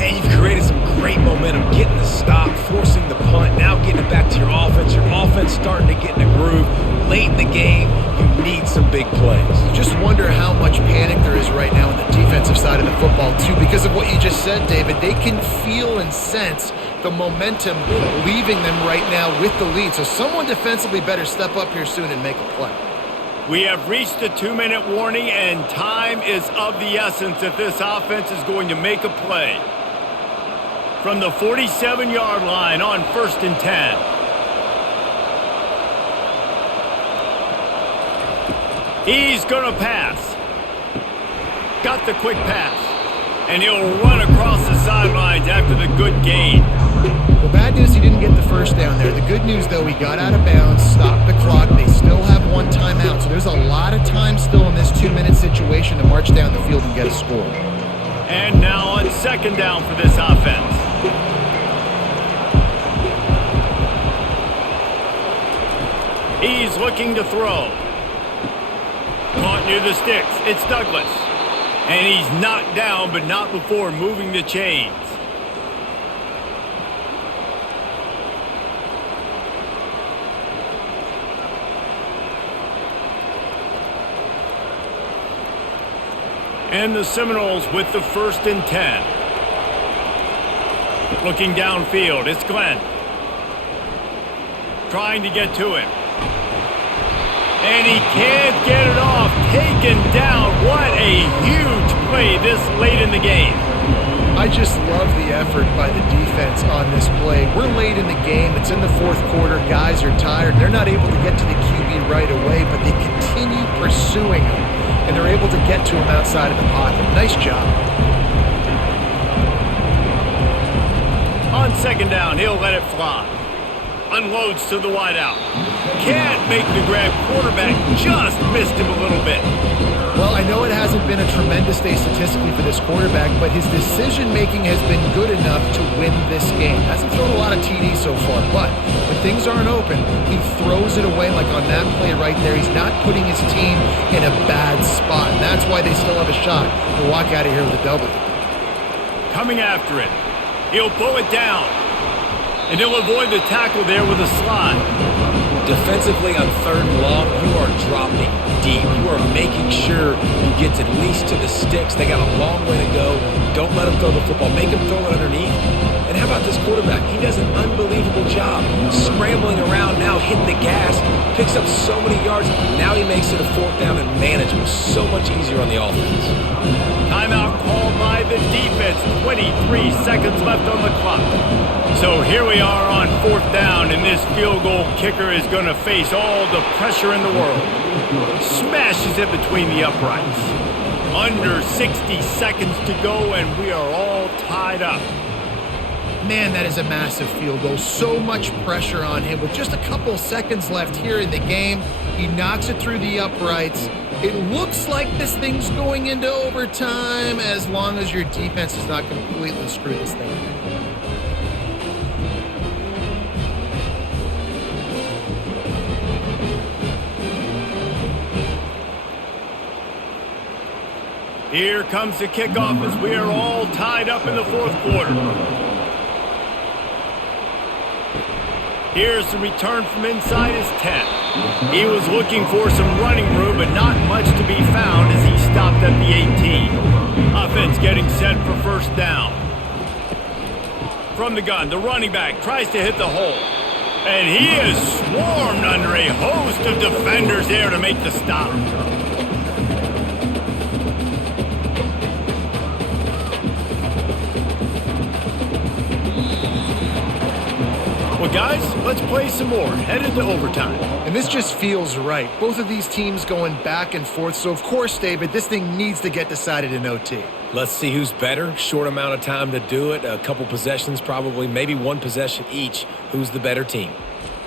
And you've created some great momentum, getting the stop, forcing the punt, now getting it back to your offense. Your offense starting to get in a groove. Late in the game, you need some big plays. Just wonder how much panic there is right now on the defensive side of the football, too, because of what you just said, David. They can feel and sense the momentum leaving them right now with the lead. So someone defensively better step up here soon and make a play. We have reached the 2-minute warning, and time is of the essence if this offense is going to make a play. From the 47-yard line on 1st and 10. He's going to pass. Got the quick pass. And he'll run across the sidelines after the good gain. Well, bad news, he didn't get the 1st down there. The good news, though, he got out of bounds, stopped the clock. They still have 1 timeout. So there's a lot of time still in this 2-minute situation to march down the field and get a score. And now on 2nd down for this offense. He's looking to throw. Caught near the sticks. It's Douglas. And he's knocked down, but not before moving the chains. And the Seminoles with the 1st and 10. Looking downfield, it's Glenn. Trying to get to him. And he can't get it off. Taken down. What a huge play this late in the game. I just love the effort by the defense on this play. We're late in the game. It's in the 4th quarter. Guys are tired. They're not able to get to the QB right away, but they continue pursuing him, and they're able to get to him outside of the pocket. Nice job. On 2nd down, he'll let it fly. Unloads to the wideout. Can't make the grab. Quarterback just missed him a little bit. Well, I know it hasn't been a tremendous day statistically for this quarterback, but his decision-making has been good enough to win this game. Hasn't thrown a lot of TDs so far, but when things aren't open, he throws it away like on that play right there. He's not putting his team in a bad spot, and that's why they still have a shot to walk out of here with a W. Coming after it. He'll pull it down. And he'll avoid the tackle there with a slide. Defensively on 3rd and long, you are dropping deep. You are making sure you get at least to the sticks. They got a long way to go. Don't let them throw the football. Make them throw it underneath. And how about this quarterback? He does an unbelievable job scrambling around, now hitting the gas, picks up so many yards. Now he makes it a 4th down and manageable. So much easier on the offense. Timeout called by the defense. 23 seconds left on the clock. So here we are on 4th down, and this field goal kicker is going to face all the pressure in the world. Smashes it between the uprights. Under 60 seconds to go, and we are all tied up. Man, that is a massive field goal. So much pressure on him. With just a couple seconds left here in the game, he knocks it through the uprights. It looks like this thing's going into overtime as long as your defense does not completely screw this thing up. Here comes the kickoff as we are all tied up in the 4th quarter. Here's the return from inside his 10. He was looking for some running room, but not much to be found as he stopped at the 18. Offense getting set for 1st down. From the gun, the running back tries to hit the hole. And he is swarmed under a host of defenders there to make the stop. Well, guys, let's play some more. Headed to overtime. And this just feels right. Both of these teams going back and forth. So, of course, David, this thing needs to get decided in OT. Let's see who's better. Short amount of time to do it. A couple possessions probably, maybe one possession each. Who's the better team?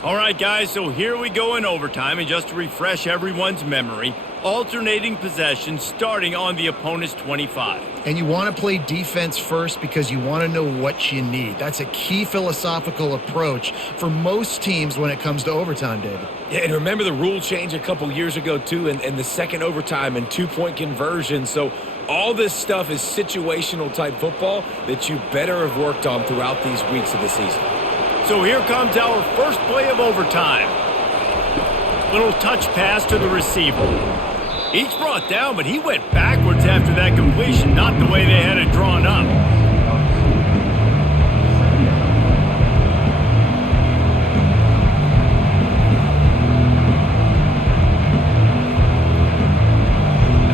All right, guys, so here we go in overtime. And just to refresh everyone's memory, alternating possessions starting on the opponent's 25. And you want to play defense first because you want to know what you need. That's a key philosophical approach for most teams when it comes to overtime, David. Yeah, and remember the rule change a couple years ago, too, and the second overtime and 2-point conversion. So all this stuff is situational type football that you better have worked on throughout these weeks of the season. So here comes our first play of overtime. Little touch pass to the receiver. He's brought down, but he went backwards after that completion, not the way they had it drawn up.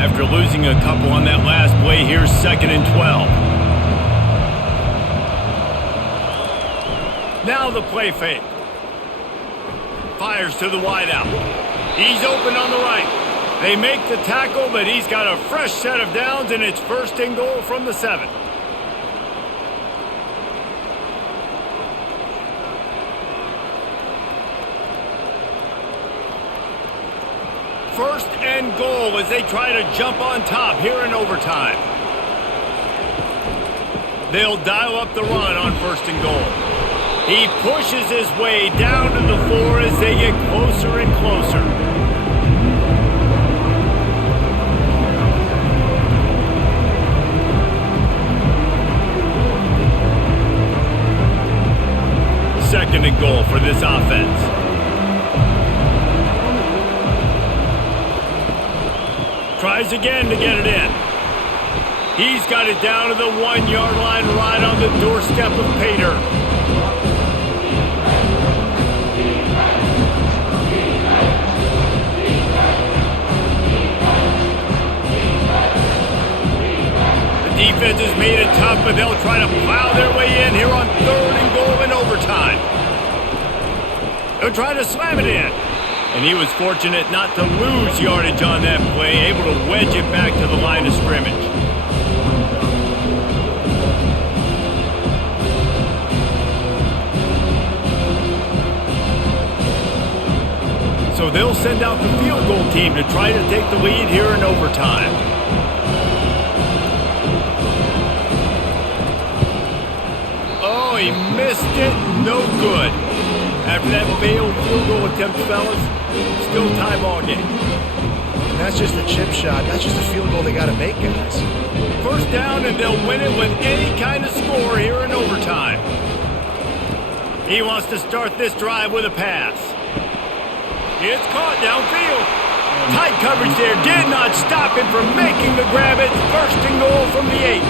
After losing a couple on that last play, here's 2nd and 12. Now the play fake. Fires to the wideout. He's open on the right. They make the tackle, but he's got a fresh set of downs, and it's 1st and goal from the 7. First and goal as they try to jump on top here in overtime. They'll dial up the run on 1st and goal. He pushes his way down to the 4 as they get closer and closer. Second and goal for this offense. Tries again to get it in. He's got it down to the 1-yard line right on the doorstep of Pater. Defense has made it tough, but they'll try to plow their way in here on 3rd and goal in overtime. They'll try to slam it in. And he was fortunate not to lose yardage on that play, able to wedge it back to the line of scrimmage. So they'll send out the field goal team to try to take the lead here in overtime. Oh, he missed it. No good. After that failed field goal attempt, fellas, still tie ball game. And that's just a chip shot. That's just a field goal they got to make, guys. First down, and they'll win it with any kind of score here in overtime. He wants to start this drive with a pass. It's caught downfield. Tight coverage there did not stop him from making the grab. It's 1st and goal from the 8.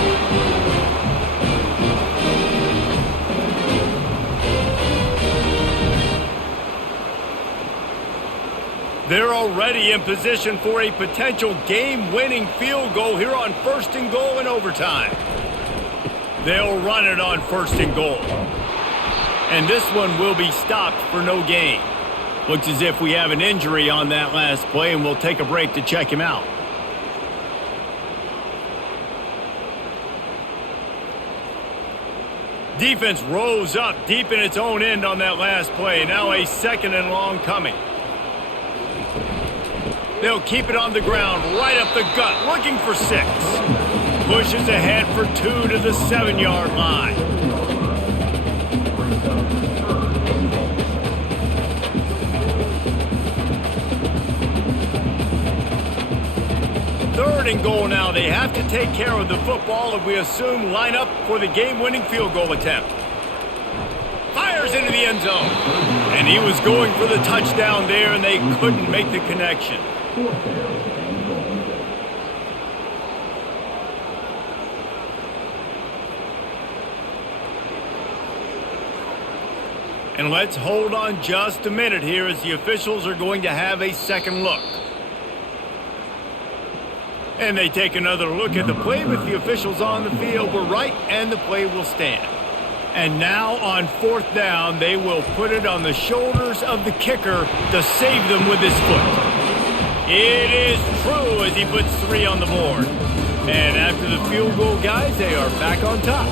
They're already in position for a potential game-winning field goal here on 1st and goal in overtime. They'll run it on 1st and goal. And this one will be stopped for no gain. Looks as if we have an injury on that last play, and we'll take a break to check him out. Defense rose up deep in its own end on that last play. Now a 2nd and long coming. They'll keep it on the ground, right up the gut, looking for 6. Pushes ahead for 2 to the 7-yard line. Third and goal now. They have to take care of the football, and we assume line up for the game-winning field goal attempt. Fires into the end zone. And he was going for the touchdown there, and they couldn't make the connection. And let's hold on just a minute here as the officials are going to have a second look. And they take another look at the play with the officials on the field. We're right, and the play will stand. And now on 4th down, they will put it on the shoulders of the kicker to save them with his foot. It is true as he puts 3 on the board. And after the field goal, guys, they are back on top.